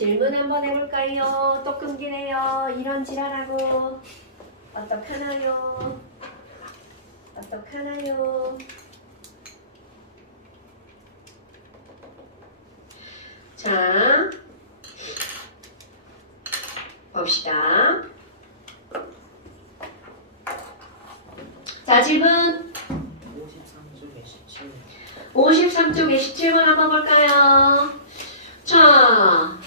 질문 한번 해볼까요? 또 끊기네요. 이런 지랄하고. 어떡하나요? 어떡하나요? 자, 봅시다. 자, 질문. 53쪽에 17번 한번 볼까요? 자,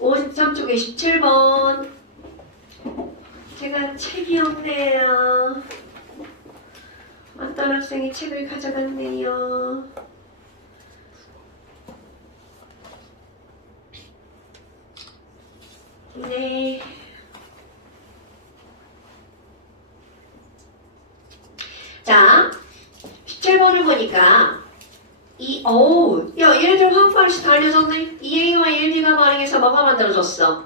53쪽에 17번. 제가 책이 없네요. 어떤 학생이 책을 가져갔네요. 네. 자, 17번을 보니까 야, 얘네들 화학방식 다 알려졌네. EA와 ELD가 반응해서 뭐가 만들어졌어?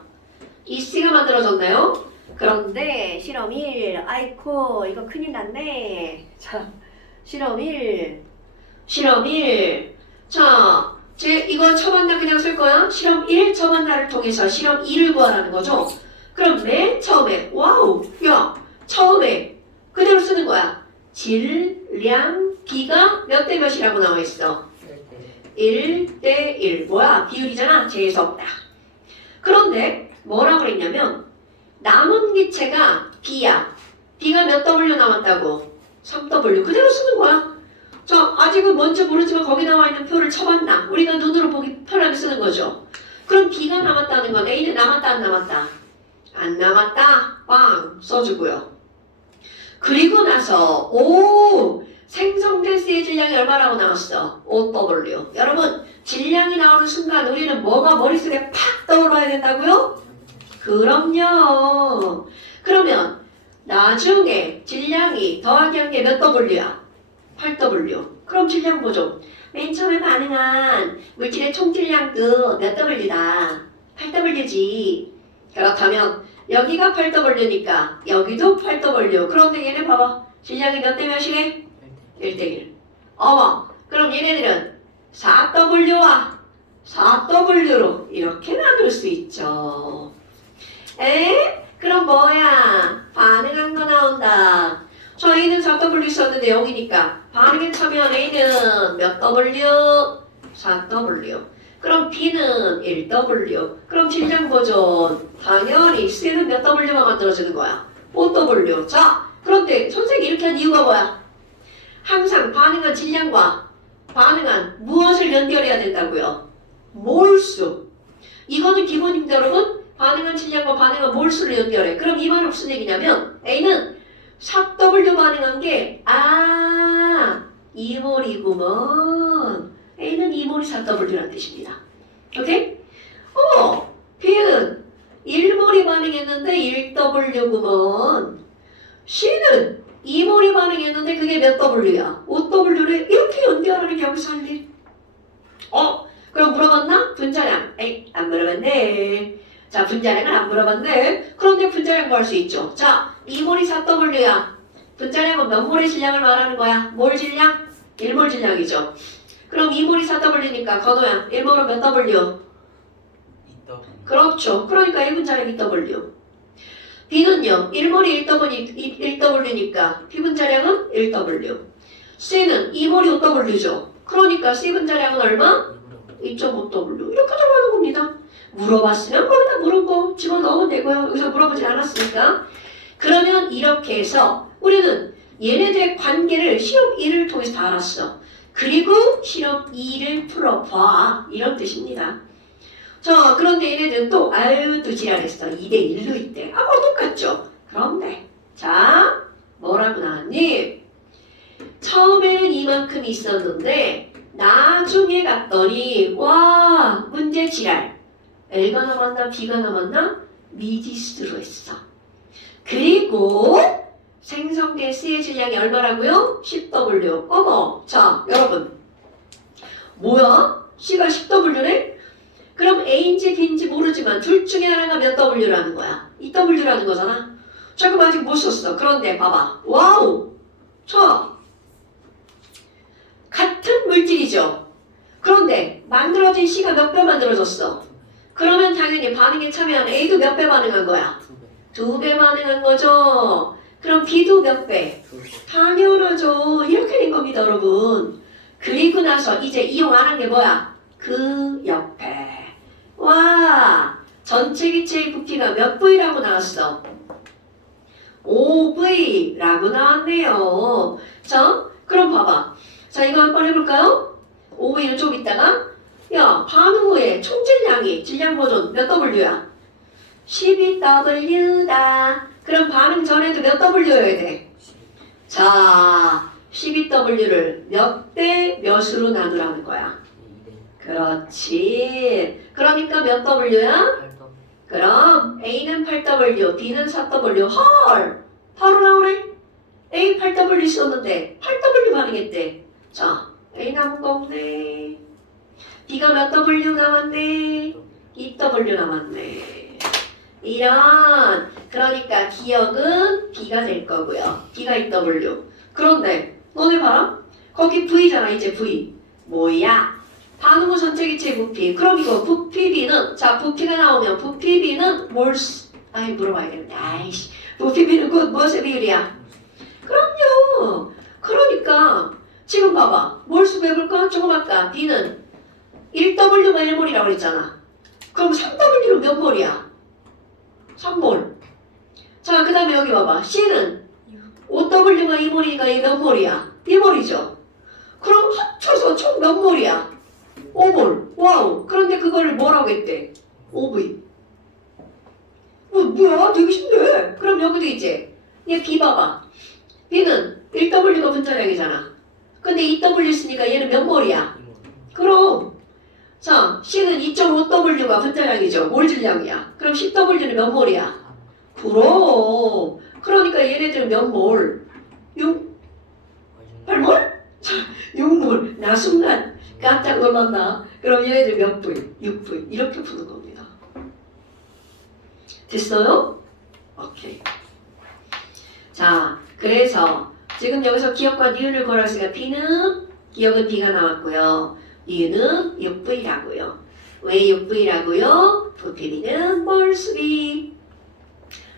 EC가 만들어졌나요? 그런데 실험 1, 아이코 이거 큰일 났네. 자, 실험 1. 자, 이거 처방날 그냥 쓸 거야. 실험 1 처방날을 통해서 실험 2를 구하라는 거죠. 그럼 맨 처음에 와우, 야, 처음에 그대로 쓰는 거야. 질량 B가 몇 대 몇이라고 나와 있어? 1대 1. 뭐야? 비율이잖아. 재수 없다. 그런데 뭐라고 그랬냐면 남은 기체가 B야. B가 몇 W 남았다고? 3W. 그대로 쓰는 거야. 자, 아직은 뭔지 모르지만 거기 나와 있는 표를 쳐봤나? 우리가 눈으로 보기 편하게 쓰는 거죠. 그럼 B가 남았다는 건 A는 남았다 안 남았다? 안 남았다. 빵 써주고요. 그리고 나서 생성된 C의 질량이 얼마라고 나왔어? OW. 여러분, 질량이 나오는 순간 우리는 뭐가 머릿속에 팍 떠올라야 된다고요? 그럼요. 그러면 나중에 질량이 더하기 한 게 몇 W야? 8W. 그럼 질량 보죠. 맨 처음에 반응한 물질의 총질량도 몇 W다? 8W지. 그렇다면 여기가 8W니까 여기도 8W. 그런데 얘네 봐봐. 질량이 몇 대 몇이래? 1대 1. 어머, 그럼 얘네들은 4W와 4W로 이렇게 나눌 수 있죠. 그럼 뭐야? 반응한 거 나온다. 저 A는 4W 있었는데 여기니까 반응에 참여한 A는 몇 W? 4W. 그럼 B는 1W. 그럼 질량 보존. 당연히 C는 몇 W가 만들어지는 거야? 5W. 자, 그런데 선생님이 이렇게 한 이유가 뭐야? 항상 반응한 질량과 반응한 무엇을 연결해야 된다고요? 몰수. 이거는 기본입니다, 여러분. 반응한 질량과 반응한 몰수를 연결해. 그럼 이 말은 무슨 얘기냐면 A는 4W 반응한 게 2몰이구먼. A는 2몰이 4W라는 뜻입니다. 오케이? B는 1몰이 반응했는데 1W구먼. C는 2몰이 반응했는데 그게 몇 W야? 5W를 이렇게 연결하는 게 여기서 할 일. 그럼 물어봤나? 분자량. 안 물어봤네. 자, 분자량은 안 물어봤네. 그런데 분자량 구할 수 있죠. 자, 2몰이 4W야. 분자량은 몇 몰의 질량을 말하는 거야? 몰 질량? 1몰 질량이죠. 그럼 2몰이 4W니까 건호야. 1몰은 몇 W? 2W. 그렇죠. 그러니까 1분자량 2W. B는요. 1몰이 1W니까 B분자량은 1W. C는 2몰이 5W죠. 그러니까 C분자량은 얼마? 2.5W. 이렇게 적어가는 겁니다. 물어봤으면 거기다 물은 거 집어넣으면 되고요. 여기서 물어보지 않았으니까. 그러면 이렇게 해서 우리는 얘네들의 관계를 실험 1을 통해서 다 알았어. 그리고 실험 2를 풀어봐. 이런 뜻입니다. 자, 그런데 얘네들은 또 또 지랄했어. 2대 1로 있대. 뭐 똑같죠? 그런데 자, 뭐라고 나왔니? 처음에는 이만큼 있었는데 나중에 갔더니 와, 문제 지랄. A가 남았나 B가 남았나? 미지수로 했어. 그리고 생성된 C의 질량이 얼마라고요? 10W. 어머, 자, 여러분. 뭐야? C가 10W네? 그럼 A인지 B인지 모르지만 둘 중에 하나가 몇 W라는 거야? 2W라는 거잖아. 자, 그럼 아직 못 썼어. 그런데 봐봐. 와우! 자, 같은 물질이죠. 그런데 만들어진 C가 몇 배 만들어졌어? 그러면 당연히 반응에 참여한 A도 몇 배 반응한 거야? 2배 반응한 거죠. 그럼 B도 몇 배? 당연하죠. 이렇게 된 겁니다, 여러분. 그리고 나서 이제 이용하는 게 뭐야? 그 옆에. 와, 전체 기체의 부피가 몇 V라고 나왔어? 5V라고 나왔네요. 자, 그럼 봐봐. 자, 이거 한번 해볼까요? 5V는 좀 이따가. 야, 반응 후에 총 질량이 질량 보존 몇 W야? 12W다. 그럼 반응 전에도 몇 W여야 돼? 자, 12W를 몇 대 몇으로 나누라는 거야. 그렇지. 그러니까 몇 W야? 그럼 A는 8W, B는 4W. 헐! 바로 나오네. A 8W 썼는데 8W 반응했대. 자, A 남은 거 없네. B가 몇 W 남았네? 2W 남았네. 이런, 그러니까 기억은 B가 될 거고요. B가 2W. 그런데 너네 봐라. 거기 V잖아, 이제 V. 뭐야? 반응 후 전체 기체의 부피. 그럼 이거 부피 B는, 자, 부피가 나오면 부피 B는 몰수. 아이, 물어봐야겠네. 아이씨. 부피 B는 곧 무엇의 비율이야? 그럼요. 그러니까 지금 봐봐. 몰수 배울까? 조금 아까 B는 1W가 1몰이라고 그랬잖아. 그럼 3W는 몇 몰이야? 3몰. 자, 그 다음에 여기 봐봐. C는 5W가 2몰이니까 얘 몇 몰이야? 2몰이죠. 그럼 합쳐서 총 몇 몰이야? 5몰. 와우. 그런데 그걸 뭐라고 했대? 5V. 뭐야? 되게 쉽네. 그럼 여기도 이제 얘 B 봐봐. B는 1W가 분자량이잖아. 근데 2W 쓰니까 얘는 몇 몰이야? 그럼 자, C는 2.5W가 분자량이죠. 몰 질량이야. 그럼 10W는 몇 몰이야? 그럼 그러니까 얘네들은 몇 몰? 6? 8몰? 자, 6몰. 나 순간 깜짝 놀랐나? 그럼 얘네들 몇 V? 6V. 이렇게 푸는 겁니다. 됐어요? 오케이. 자, 그래서 지금 여기서 기억과 니은을 걸었으니까 B는 기억은 B가 나왔고요. 니은은 6V라고요. 왜 6V라고요? 부피 B는 몰수비.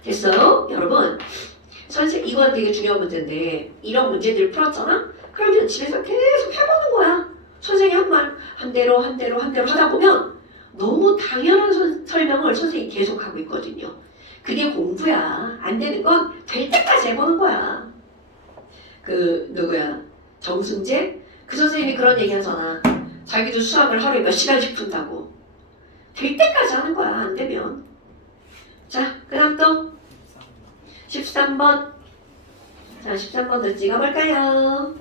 됐어요? 여러분, 선생님 이건 되게 중요한 문제인데 이런 문제들을 풀었잖아? 그러면 집에서 계속 해보는 거야. 선생님 한 대로 하다 보면 너무 당연한 설명을 선생님이 계속 하고 있거든요. 그게 공부야. 안 되는 건 될 때까지 해보는 거야. 그 누구야? 정순재? 그 선생님이 그런 얘기 하잖아. 자기도 수학을 하루에 몇 시간씩 푼다고. 될 때까지 하는 거야. 안 되면. 자, 그 다음 또 13번. 자, 13번도 찍어볼까요?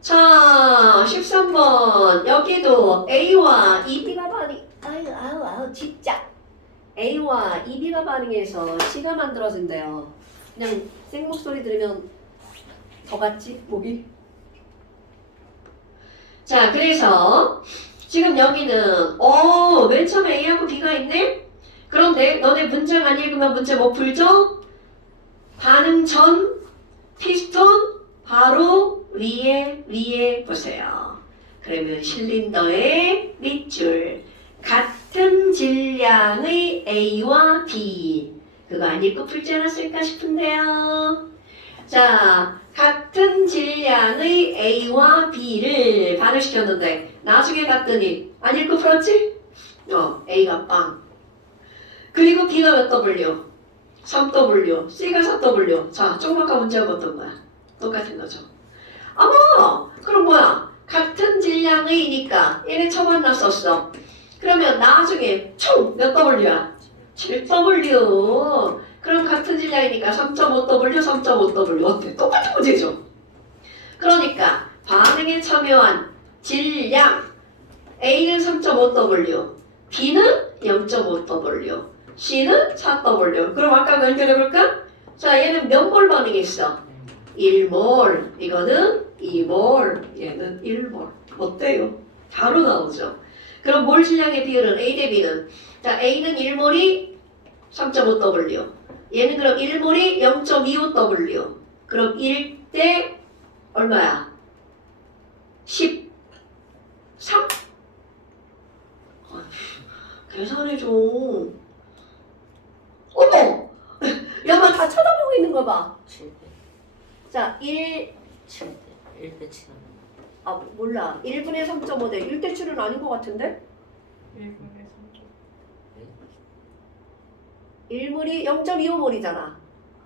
자, 13번. 여기도 A와 EB가 반응. 아유, 진짜. A와 EB가 반응해서 C가 만들어진대요. 그냥 생목소리 들으면 더 같지? 목이? 자, 그래서 지금 여기는 맨 처음에 A하고 B가 있네? 그런데 너네 문장 안 읽으면 문제 못 풀죠? 반응 전 피스톤 바로 위에 보세요. 그러면 실린더의 밑줄 같은 질량의 A와 B 그거 안 읽고 풀지 않았을까 싶은데요. 자, 같은 질량의 A와 B를 반응시켰는데 나중에 봤더니 안 읽고 풀었지? A가 빵. 그리고 B가 몇 W? 3W, C가 4W. 자, 조금 아까 문제가 어떤 거야? 똑같은 거죠. 어머! 그럼 뭐야? 같은 질량의니까 얘네 처음 만났었어. 그러면 나중에 총 몇 W야? 7W. 그럼 같은 질량이니까 3.5W, 3.5W. 어때? 똑같은 문제죠. 그러니까 반응에 참여한 질량 A는 3.5W, B는 0.5W, C는 4W. 그럼 아까 연결해볼까? 자, 얘는 몇 몰 반응했어? 1몰. 이거는 2몰. 얘는 1몰. 어때요? 바로 나오죠. 그럼 몰 질량의 비율은 A 대 B는? 자, A는 1몰이 3.5W, 얘는 그럼 1몰이 0.25W. 그럼 1대 얼마야? 13? 계산해줘. 어머! 야마 다 쳐다보고 있는 거 봐. 7대 자, 1, 7대 1대 7. 아 몰라. 1분의 3.5대 1대 7은 아닌 것 같은데? 1분의 3점. 1몰이 0.25몰이잖아.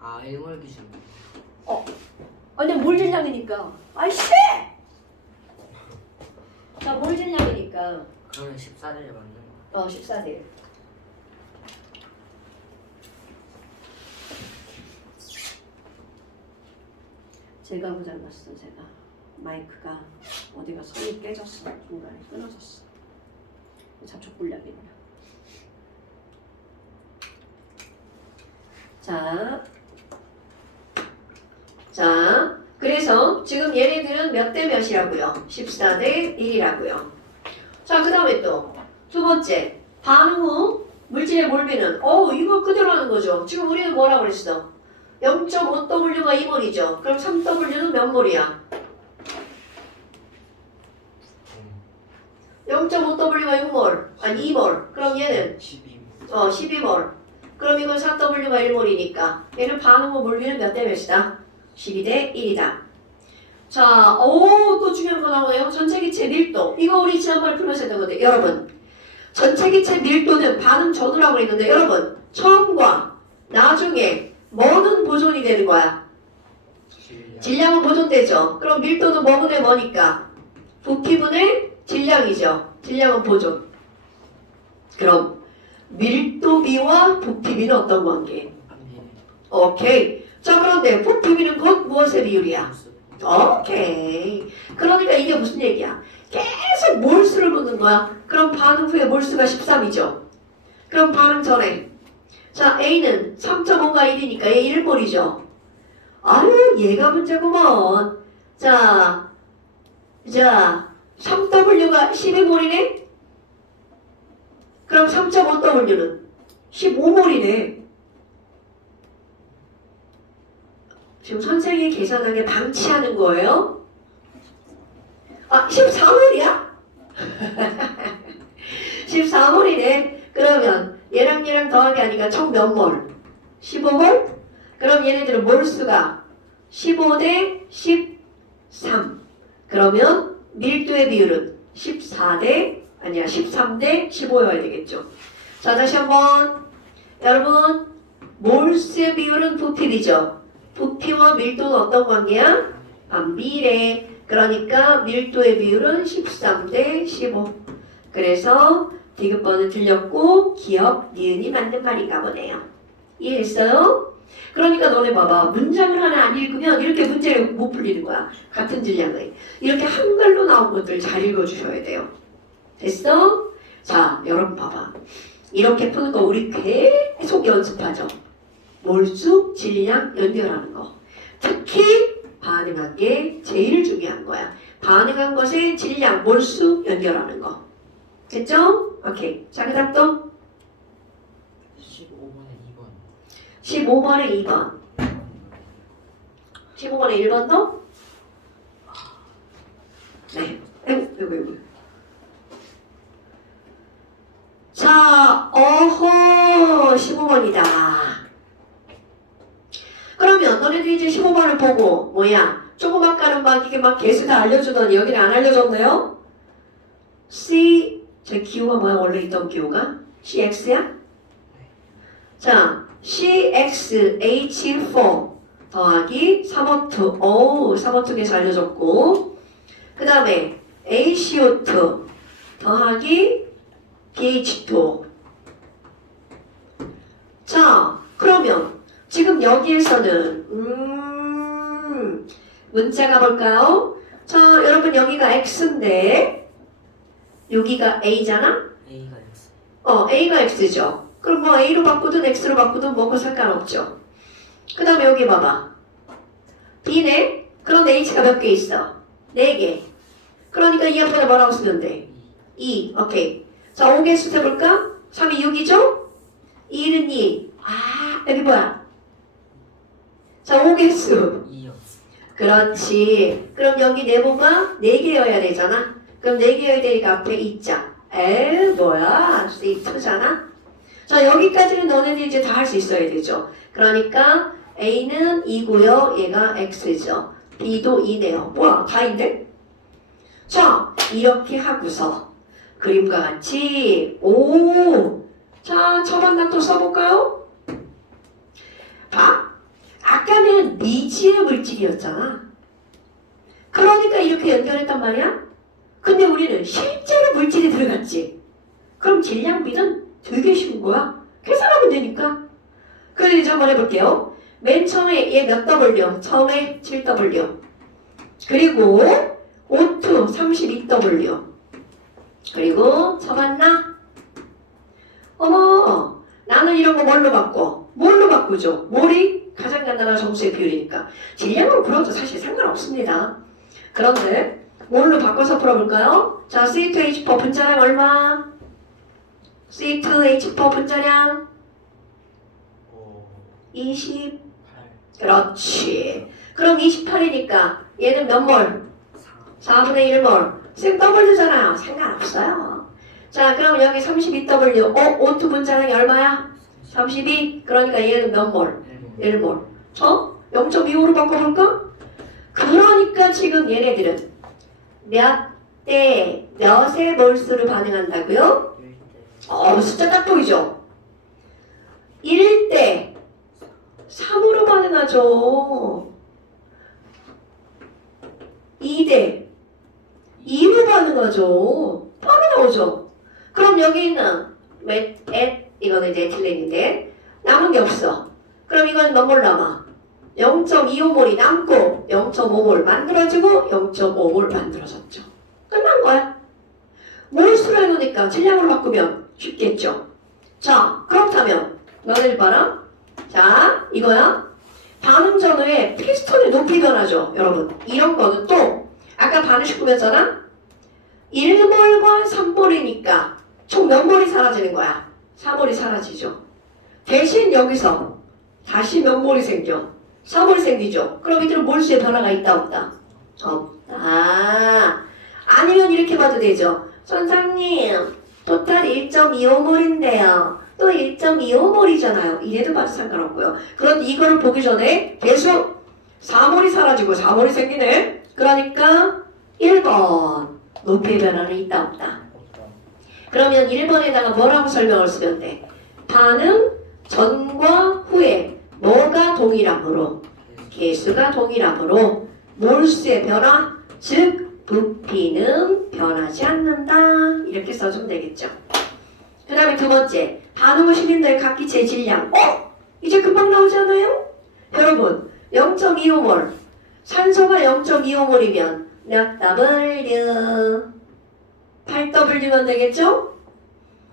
아 1몰 기준. 아니야, 몰 질량이니까. 아이씨! 자, 몰 질량이니까. 그러면 14대를 맞는 거. 14대 1. 제가 고장났어, 제가. 마이크가 어디가 선이 깨졌어. 중간에 끊어졌어. 접촉 불량이구나. 자, 그래서 지금 얘네들은 몇 대 몇이라고요? 14대 1이라고요. 자, 그 다음에 또 두 번째, 반응 후 물질의 몰비는 이거 그대로 하는 거죠. 지금 우리는 뭐라고 그랬어? 0.5W가 2몰이죠. 그럼 3W는 몇 몰이야? 0.5W가 6몰, 아니 2몰. 그럼 얘는 12몰. 12몰. 그럼 이건 4W가 1몰이니까 얘는 반응 후 몰비는 몇 대 몇이다? 12대 1이다. 자, 또 중요한 거 나오네요. 전체 기체 밀도. 이거 우리 지난번에 풀면서 했던 건데, 여러분. 전체 기체 밀도는 반응 전후라고 했는데, 여러분. 처음과 나중에 뭐는 보존이 되는 거야? 질량은 보존되죠. 그럼 밀도는 뭐분의 뭐니까? 부피분의 질량이죠. 질량은 보존. 그럼 밀도비와 부피비는 어떤 관계? 오케이. 자, 그런데 부피비는 곧 무엇의 비율이야? 오케이. 그러니까 이게 무슨 얘기야? 계속 몰수를 묻는 거야. 그럼 반응 후에 몰수가 13이죠. 그럼 반응 전에. 자, A는 3.5가 1이니까 얘 1몰이죠. 아유, 얘가 문제구먼. 자, 3W가 12몰이네? 그럼 3.5W는 15몰이네. 지금 선생님이 계산하게 방치하는 거예요? 14몰이야? 14몰이네. 그러면 얘랑 더하기 하니까 총 몇 몰? 15몰? 그럼 얘네들은 몰수가 15대 13. 그러면 밀도의 비율은 13대 15여야 되겠죠. 자, 다시 한번. 여러분, 몰수의 비율은 부피비죠. 부피와 밀도는 어떤 관계야? 반비례. 그러니까 밀도의 비율은 13대 15. 그래서 디귿번은 틀렸고 기억, 니은이 맞는 말인가 보네요. 이해했어요? 그러니까 너네 봐봐. 문장을 하나 안 읽으면 이렇게 문제를 못 풀리는 거야. 같은 질량을. 이렇게 한글로 나온 것들 잘 읽어주셔야 돼요. 됐어? 자, 여러분 봐봐. 이렇게 푸는 거 우리 계속 연습하죠. 몰수, 질량 연결하는 거. 특히 반응한 게 제일 중요한 거야. 반응한 것에 질량, 몰수 연결하는 거. 됐죠? 오케이. 자, 그 다음 또 15번에 2번. 15번에 2번. 15번에 1번도? 네. 아이고. 자, 15번이다. 그러면 너네들 이제 15번을 보고 조그맣게는 막 이게 막 개수 다 알려주더니 여기는 안 알려줬네요? 제 기호가 뭐야? 원래 있던 기호가? CX야? 자, CXH4 더하기 3O2. 3O2에서 알려줬고, 그 다음에 ACO2 더하기 pH2. 자, 그러면 지금 여기에서는 문자가 뭘까요? 자, 여러분 여기가 X인데 여기가 A잖아? A가 X. A가 X죠. 그럼 뭐 A로 바꾸든 X로 바꾸든 뭐고 상관없죠. 그 다음에 여기 봐봐. B네? 그럼 H가 몇 개 있어? 4개. 그러니까 이 앞에다 뭐라고 쓰면 돼? 2. 오케이. 자, 5개 수 세볼까? 3이 6이죠? 1은 2. 여기 뭐야? 자, 5개수. 2요. 그렇지. 그럼 여기 네모가 4개여야 되잖아. 그럼 4개여야 되니까 앞에 2자. 뭐야? C2잖아. 자, 여기까지는 너네들이 이제 다 할 수 있어야 되죠. 그러니까 A는 2고요. 얘가 X죠. B도 2네요. 뭐야? 다인데? 자, 이렇게 하고서 그림과 같이 자, 처방단 또 써볼까요? 봐. 아까는 미지의 물질이었잖아. 그러니까 이렇게 연결했단 말이야. 근데 우리는 실제로 물질이 들어갔지. 그럼 질량비는 되게 쉬운 거야. 계산하면 되니까. 그래서 이제 한번 해볼게요. 맨 처음에 얘 몇 W? 처음에 7W. 그리고 O2 32W. 그리고 쳐봤나? 어머, 나는 이런 거 뭘로 바꿔? 뭘로 바꾸죠? 뭘이 가장 간단한 정수의 비율이니까. 질량으로 풀어도 사실 상관없습니다. 그런데 뭘로 바꿔서 풀어볼까요? 자, C2H4 분자량 얼마? C2H4 분자량 28. 그렇지. 그럼 28이니까 얘는 몇 몰? 4분의 1몰. 쌤 W잖아요. 상관없어요. 자, 그럼 여기 32W. O2 분자량이 얼마야? 32. 그러니까 얘는 몇 몰? 1몰. 0.25로 바꿔볼까? 그러니까 지금 얘네들은 몇 대 몇의 몰수를 반응한다고요? 숫자 딱 보이죠? 1대 3으로 반응하죠. 2대 2로 반응하죠. 바로 나오죠. 그럼 여기 있는 이거는 이제 에틸렌인데 남은 게 없어. 그럼 이건 몇 몰 남아? 0.25몰이 남고 0.5몰 만들어지고 0.5몰 만들어졌죠. 끝난 거야. 몰수로 해놓으니까 질량으로 바꾸면 쉽겠죠. 자, 그렇다면 너네들 봐라. 자, 이거야. 반응 전후에 피스톤의 높이 변하죠. 여러분, 이런 거는 또 아까 반응식 꾸몄잖아. 1몰과 3몰이니까 총 몇 몰이 사라지는 거야? 4몰이 사라지죠. 대신 여기서 다시 몇 몰이 생겨? 4몰이 생기죠. 그럼 이들은 몰수의 변화가 있다 없다? 없다. 아니면 이렇게 봐도 되죠. 선생님, 토탈 1.25몰인데요. 또 1.25몰이잖아요. 이래도 봐도 상관없고요. 그런데 이거를 보기 전에 계속 4몰이 사라지고 4몰이 생기네. 그러니까 1번 높이의 변화는 있다 없다. 그러면 1번에다가 뭐라고 설명을 쓰면 돼? 반응 전과 후에 뭐가 동일하므로 개수가 동일하므로 몰수의 변화 즉 부피는 변하지 않는다. 이렇게 써주면 되겠죠. 그 다음에 두 번째 반응후 시민들 각 기체의 질량. 이제 금방 나오잖아요. 여러분 0.25몰 산소가 0.25몰이면 몇 W? 8W면 되겠죠?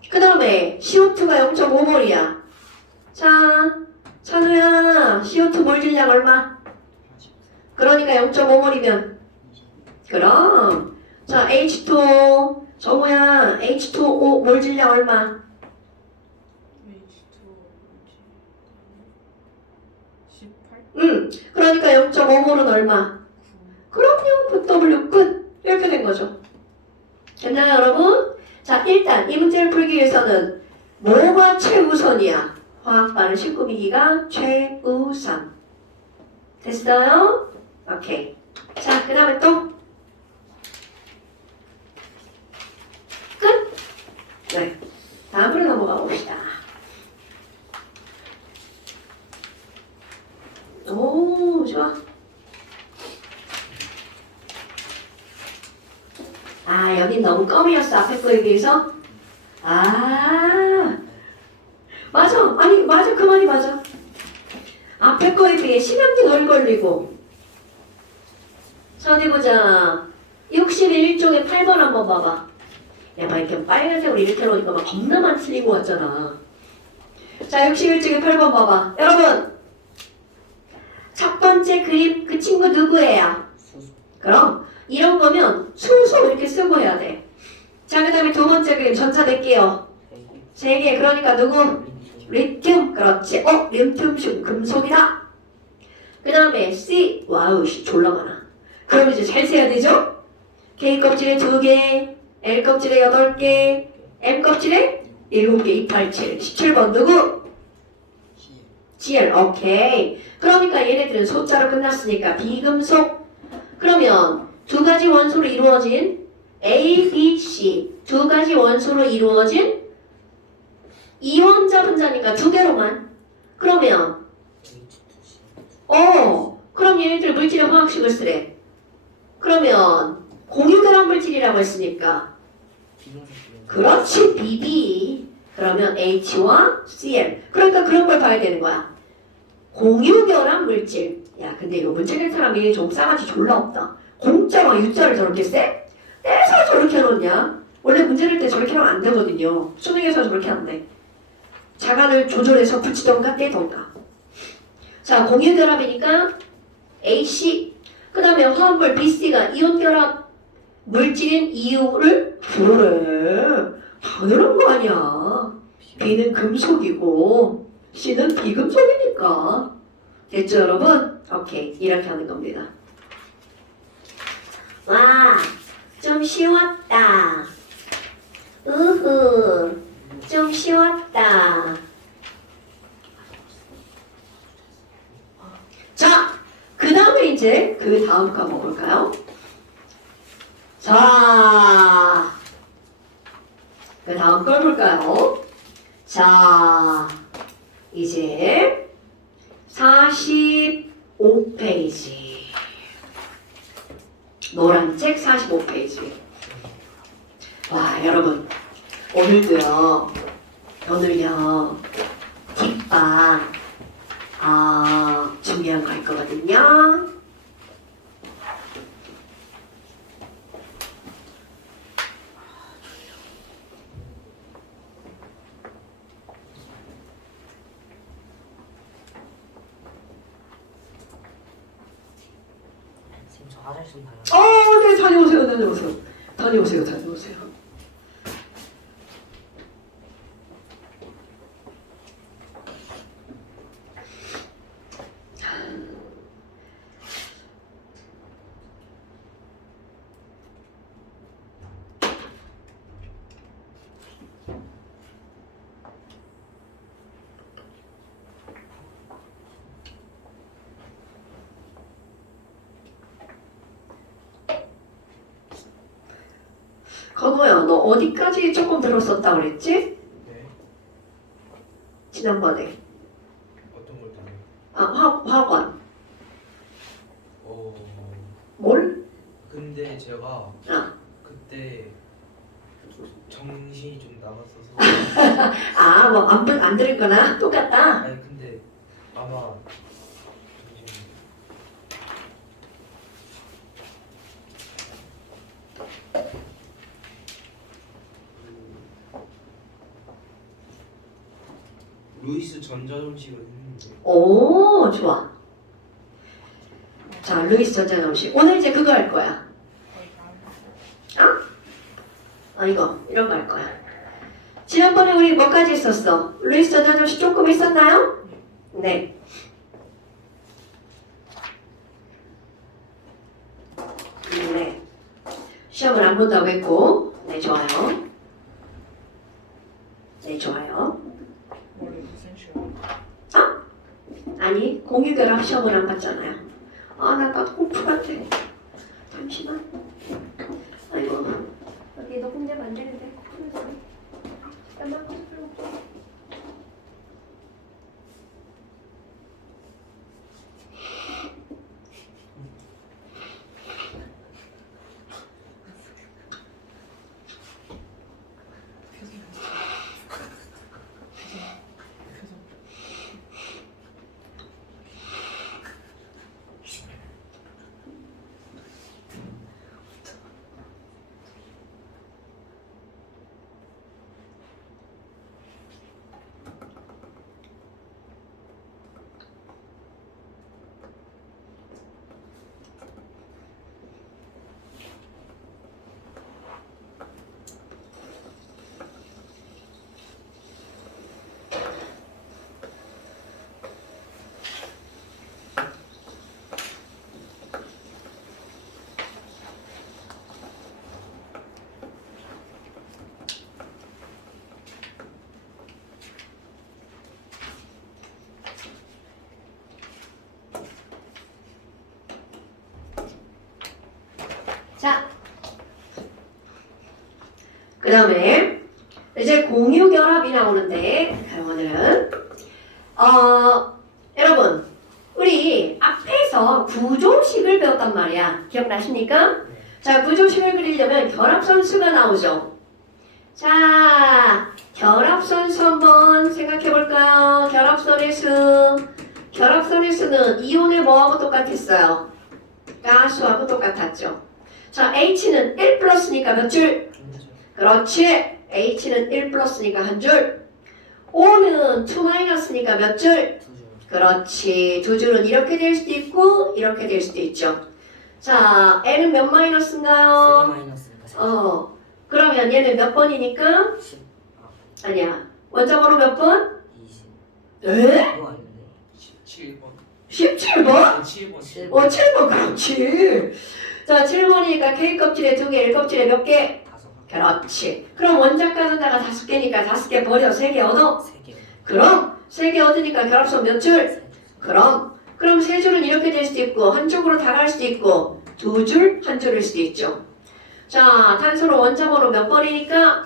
그 다음에 CO2가 0.5몰이야. 자, 찬우야 CO2 몰 질량 얼마? 그러니까 0.5몰이면 그럼 자 H2O 정우야 H2O 몰 질량 얼마? H2O 18? 그러니까 0.5몰은 얼마? 그럼요 9W 끝 이렇게 된 거죠. 됐나요 여러분? 자 일단 이 문제를 풀기 위해서는 뭐가 최우선이야? 화학 반응 19미기가 최우선. 됐어요? 오케이. 자 그 다음에 또 끝? 네. 다음으로 넘어가 봅시다. 오, 좋아. 아, 여긴 너무 껌이었어. 앞에 거에 비해서. 아, 맞아. 아니, 맞아. 그 말이 맞아. 앞에 거에 비해 시간도 덜 걸리고. 자, 어디 보자. 61쪽에 8번 한번 봐봐. 야, 막 이렇게 빨간색으로 이렇게 놓으니까 막 겁나 많이 틀린 것 같잖아. 자, 61쪽에 8번 봐봐. 여러분! 첫 번째 그림, 그 친구 누구예요? 그럼 이런 거면 순서 이렇게 쓰고 해야 돼. 자, 그 다음에 두 번째 그림 전자 몇 개요? 3개. 그러니까 누구? 리튬. 그렇지. 리튬 금속이다. 그 다음에 C. 와우, 씨, 졸라 많아. 그럼 이제 잘 세야 되죠? K 껍질에 2개, L 껍질에 8개, M 껍질에 7개, 2, 8, 7. 17번 누구? GL. 오케이. 그러니까 얘네들은 소자로 끝났으니까 비금속. 그러면 두 가지 원소로 이루어진 A, B, C 두 가지 원소로 이루어진 이원자 분자니까 두 개로만. 그러면 그럼 얘네들 물질의 화학식을 쓰래. 그러면 공유결합 물질이라고 했으니까 그렇지, BB. 그러면 H와 Cl. 그러니까 그런 걸 봐야 되는 거야. 공유결합 물질. 야, 근데 이거 문제 낸 사람이 좀 싸가지 졸라 없다. 공자와 유자를 저렇게 쎄? 떼서 저렇게 해놓냐? 원래 문제 낼 때 저렇게 하면 안 되거든요. 수능에서 저렇게 안 돼. 자간을 조절해서 붙이던가 떼던가. 자, 공유결합이니까 AC. 그 다음에 화합물 BC가 이온결합 물질인 이유를 그래. 당연한 거 아니야. B는 금속이고 C는 비금속이니까. 됐죠, 여러분? 오케이. 이렇게 하는 겁니다. 와, 좀 쉬웠다. 으흐, 좀 쉬웠다. 자, 그 다음에 이제 그 다음 과목 볼까요? 자, 그 다음 걸 볼까요? 자, 이제 45페이지. 노란 책 45페이지. 와, 여러분. 오늘도요. 뒷방 준비한 거 할 거거든요. 지금 저 화장실 좀 다녀. 네, 다녀오세요. 건호야, 너 어디까지 조금 들었었다 그랬지? 네. 지난번에. 어떤 걸 따요? 학원. 어. 뭘? 근데 제가 아. 그때 정신이 좀 나갔어서. 뭐 안 들었거나 똑같다. 아니 근데 아마 정신이. 루이스 전자점식을 했는데. 오, 좋아. 자, 루이스 전자점식. 오늘 이제 그거 할 거야. 이런 거 할 거야. 지난번에 우리 뭐까지 했었어? 루이스 전자점식 조금 했었나요? 네. 네. 시험을 안 본다고 했고, 네, 좋아요. 네, 좋아요. 원래 무슨 시험? 아니, 공유결합 시험을 안 봤잖아요. 나 공부 같아. 잠시만. 아이고, 여기 녹음되면 안 되는데. 잠깐만, 컴퓨터 좀. 자, 그 다음에 이제 공유결합이 나오는데 그럼 오늘은 여러분 우리 앞에서 구조식을 배웠단 말이야. 기억나십니까? 자, 구조식을 그리려면 결합선수가 나오죠. 자, 결합선수 한번 생각해볼까요? 결합선의 수는 이온의 뭐하고 똑같았어요? 가수하고 똑같았죠. 자, H는 1 플러스니까 몇 줄? 그렇지. H는 1 플러스니까 한 줄. O는 2 마이너스니까 몇 줄? 그렇지. 두 줄은 이렇게 될 수도 있고 이렇게 될 수도 있죠. 자, N은 몇 마이너스인가요? 3-4. 그러면 얘는 몇 번이니까? 10. 아니야. 원자번호 몇 번? 20. 에? 그거 아닌데. 17번. 17번? 7번. 7번 그렇지. 자, 7번이니까 K 껍질에 2개, L 껍질에 몇 개? 5. 그렇지. 그럼 원자가 전자가 5개니까 5개 버려 3개 얻어? 3개. 그럼 3개 얻으니까 결합선 몇 줄? 그럼 3줄은 이렇게 될 수도 있고 한쪽으로 다 갈 수도 있고 2줄, 한 줄일 수도 있죠. 자, 탄소로 원자번호 몇 번이니까?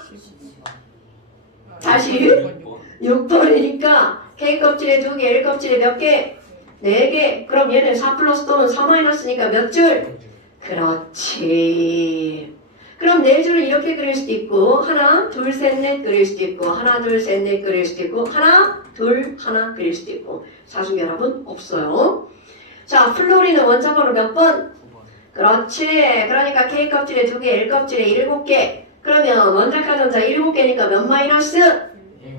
다시? 6번이니까 K 껍질에 2개, L 껍질에 몇 개? 4개. 그럼 얘는 4 플러스 또는 4 마이너스니까 몇 줄? 그렇지. 그럼 4줄을 이렇게 그릴 수도 있고 하나, 둘, 셋, 넷 그릴 수도 있고 하나, 둘, 셋, 넷 그릴 수도 있고 하나, 둘, 하나 그릴 수도 있고 사중결합은 없어요. 자, 플로리는 원자번호 몇 번? 9번. 그렇지. 그러니까 K 껍질에 2개, L 껍질에 7개. 그러면 원자가 전자 7개니까 몇 마이너스? 1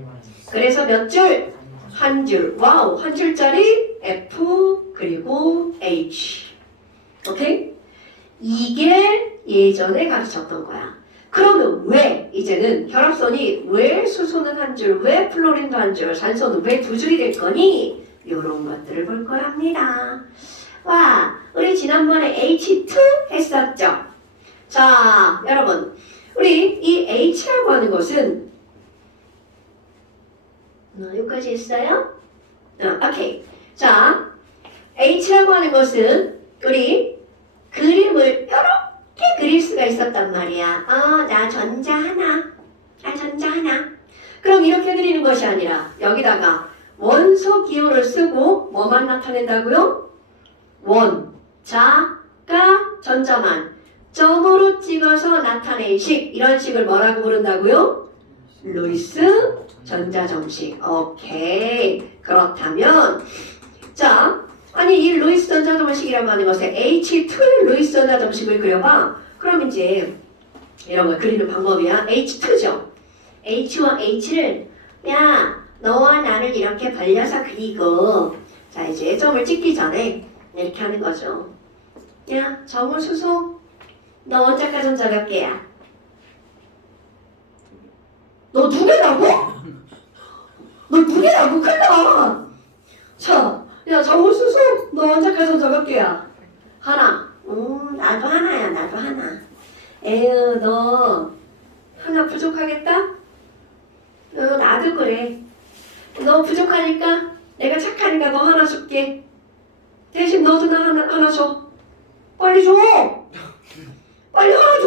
마이너스. 그래서 몇 줄? 한 줄. 와우. 한 줄짜리 F 그리고 H. 오케이? 이게 예전에 가르쳤던 거야. 그러면 왜 이제는 결합선이 왜 수소는 한 줄, 왜 플로린도 한 줄, 산소는 왜 2줄이 될 거니? 이런 것들을 볼 거랍니다. 와, 우리 지난번에 H2 했었죠? 자, 여러분, 우리 이 H라고 하는 것은 여기까지 있어요? 오케이. 자, H라고 하는 것은 우리 그림을 이렇게 그릴 수가 있었단 말이야. 나 전자 하나. 그럼 이렇게 그리는 것이 아니라 여기다가 원소 기호를 쓰고 뭐만 나타낸다고요? 원, 자, 가, 전자만 점으로 찍어서 나타낸 식. 이런 식을 뭐라고 부른다고요? 루이스 전자점식. 오케이. 그렇다면 자, 아니 이 루이스 전자점식이라고 하는 것에 H2의 루이스 전자점식을 그려봐. 그럼 이제 이런 걸 그리는 방법이야. H2죠. H와 H를 야, 너와 나를 이렇게 벌려서 그리고 자, 이제 점을 찍기 전에 이렇게 하는 거죠. 야, 정을 수소 너 원자가 전자 몇 개야? 너 2개라고? 너 2개라고? 큰일 나. 자, 야, 정우 수소 너 원자가 전자 몇 개야? 하나. 나도 하나야. 나도 하나. 에휴, 너 하나 부족하겠다? 나도 그래. 너 부족하니까 내가 착하니까 너 하나 줄게. 대신 너도 나 하나 줘. 빨리 줘. 빨리 하나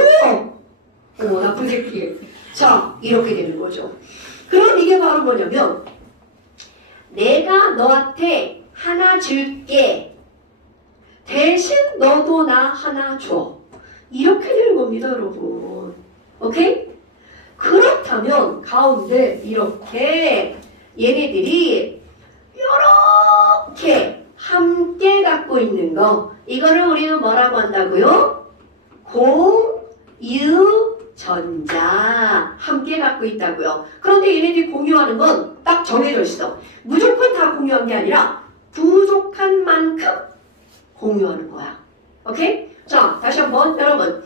줘. 나쁜 새끼. 자, 이렇게 되는 거죠. 그럼 이게 바로 뭐냐면 내가 너한테 하나 줄게. 대신 너도 나 하나 줘. 이렇게 되는 겁니다, 여러분. 오케이? 그렇다면 가운데 이렇게 얘네들이 이렇게 함께 갖고 있는 거, 이거를 우리는 뭐라고 한다고요? 공유전자. 함께 갖고 있다고요. 그런데 얘네들이 공유하는 건 딱 정해져 있어. 무조건 다 공유한 게 아니라 부족한 만큼 공유하는 거야. 오케이? 자, 다시 한번 여러분.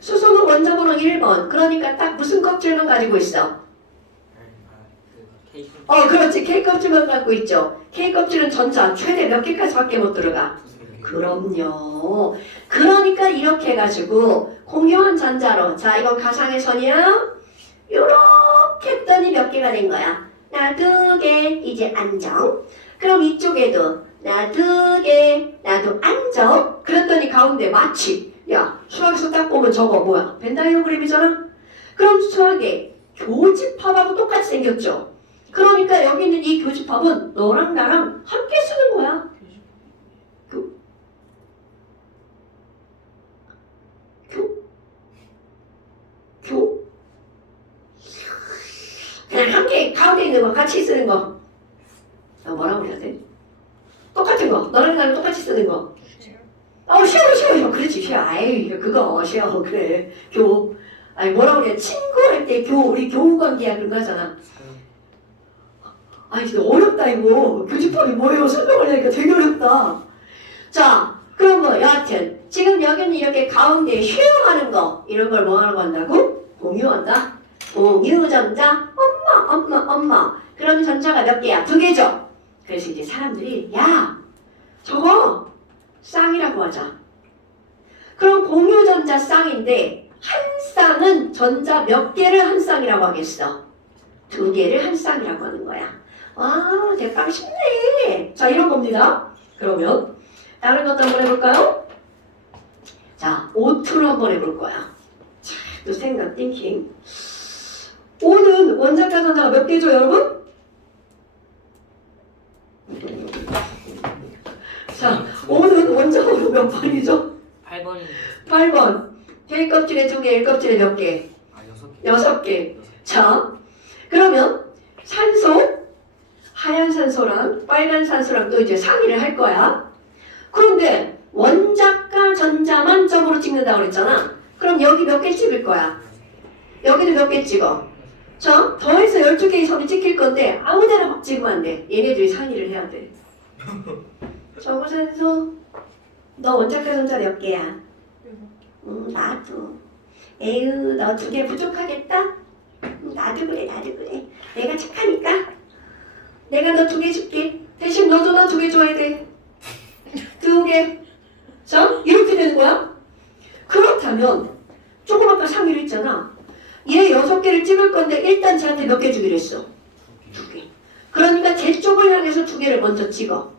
수소는 원자번호 1번. 그러니까 딱 무슨 껍질만 가지고 있어? 그렇지. K 껍질만 갖고 있죠. K 껍질은 전자 최대 몇 개까지밖에 못 들어가? 그럼요. 그러니까 이렇게 해가지고 공유한 전자로 자, 이건 가상의 선이야. 요렇게 했더니 몇 개가 된 거야? 나 2개. 이제 안정. 그럼 이쪽에도 나 2개. 나도 안정. 그랬더니 가운데 마치 야, 수학에서 딱 보면 저거 뭐야? 벤 다이어그램이잖아? 그럼 수학의 교집합하고 똑같이 생겼죠? 그러니까 여기 있는 이 교집합은 너랑 나랑 함께 쓰는 거야. 그냥 함께 가운데 있는 거 같이 쓰는 거. 뭐라고 해야 돼? 똑같은 거. 너랑 나랑 똑같이 쓰는 거. 쉬워. 그렇지, 쉬워. 아이, 그거, 쉬워. 그래. 아니, 뭐라고 그래. 친구할 때 우리 교우 관계야. 그런 거 하잖아. 아니, 진짜 어렵다, 이거. 교집합이 뭐예요? 설명을 하니까 되게 어렵다. 자, 그럼 뭐, 여하튼. 지금 여기는 이렇게 가운데 쉐어하는 거. 이런 걸 뭐 하라고 한다고? 공유한다. 공유전자. 엄마. 그럼 전자가 몇 개야? 2개죠? 그래서 이제 사람들이, 야, 저거 쌍이라고 하자. 그럼 공유전자 쌍인데 한 쌍은 전자 몇 개를 한 쌍이라고 하겠어? 2개를 한 쌍이라고 하는 거야. 와, 대빵 쉽네. 자, 이런 겁니다. 그러면 다른 것도 한번 해볼까요? 자, O2로 한번 해볼 거야. 자, 또 생각, 띵킹. O는 원자가 전자가 몇 개죠, 여러분? 자, O는 원자가 몇 번이죠? 8번이 8번. K 껍질에 2개, L 껍질에 몇 개? 6개. 6개. 자, 그러면 산소, 하얀 산소랑 빨간 산소랑 또 이제 상의를 할 거야. 그런데 원자가 전자만 점으로 찍는다고 그랬잖아. 그럼 여기 몇 개 찍을 거야? 여기도 몇 개 찍어? 자, 더해서 12개의 점이 찍힐 건데 아무데나 막 찍으면 안 돼. 얘네들이 상의를 해야 돼. 정우산소, 너 원자가 전자 몇 개야? 나도. 에휴, 너 2개 부족하겠다? 나도 그래. 내가 착하니까. 내가 너 2개 줄게. 대신 너도 나 2개 줘야 돼. 2개. 자, 이렇게 되는 거야. 그렇다면 조금 아까 상의를 했잖아. 얘 6개를 찍을 건데 일단 쟤한테 몇 개 주기로 했어? 2개. 그러니까 쟤 쪽을 향해서 2개를 먼저 찍어.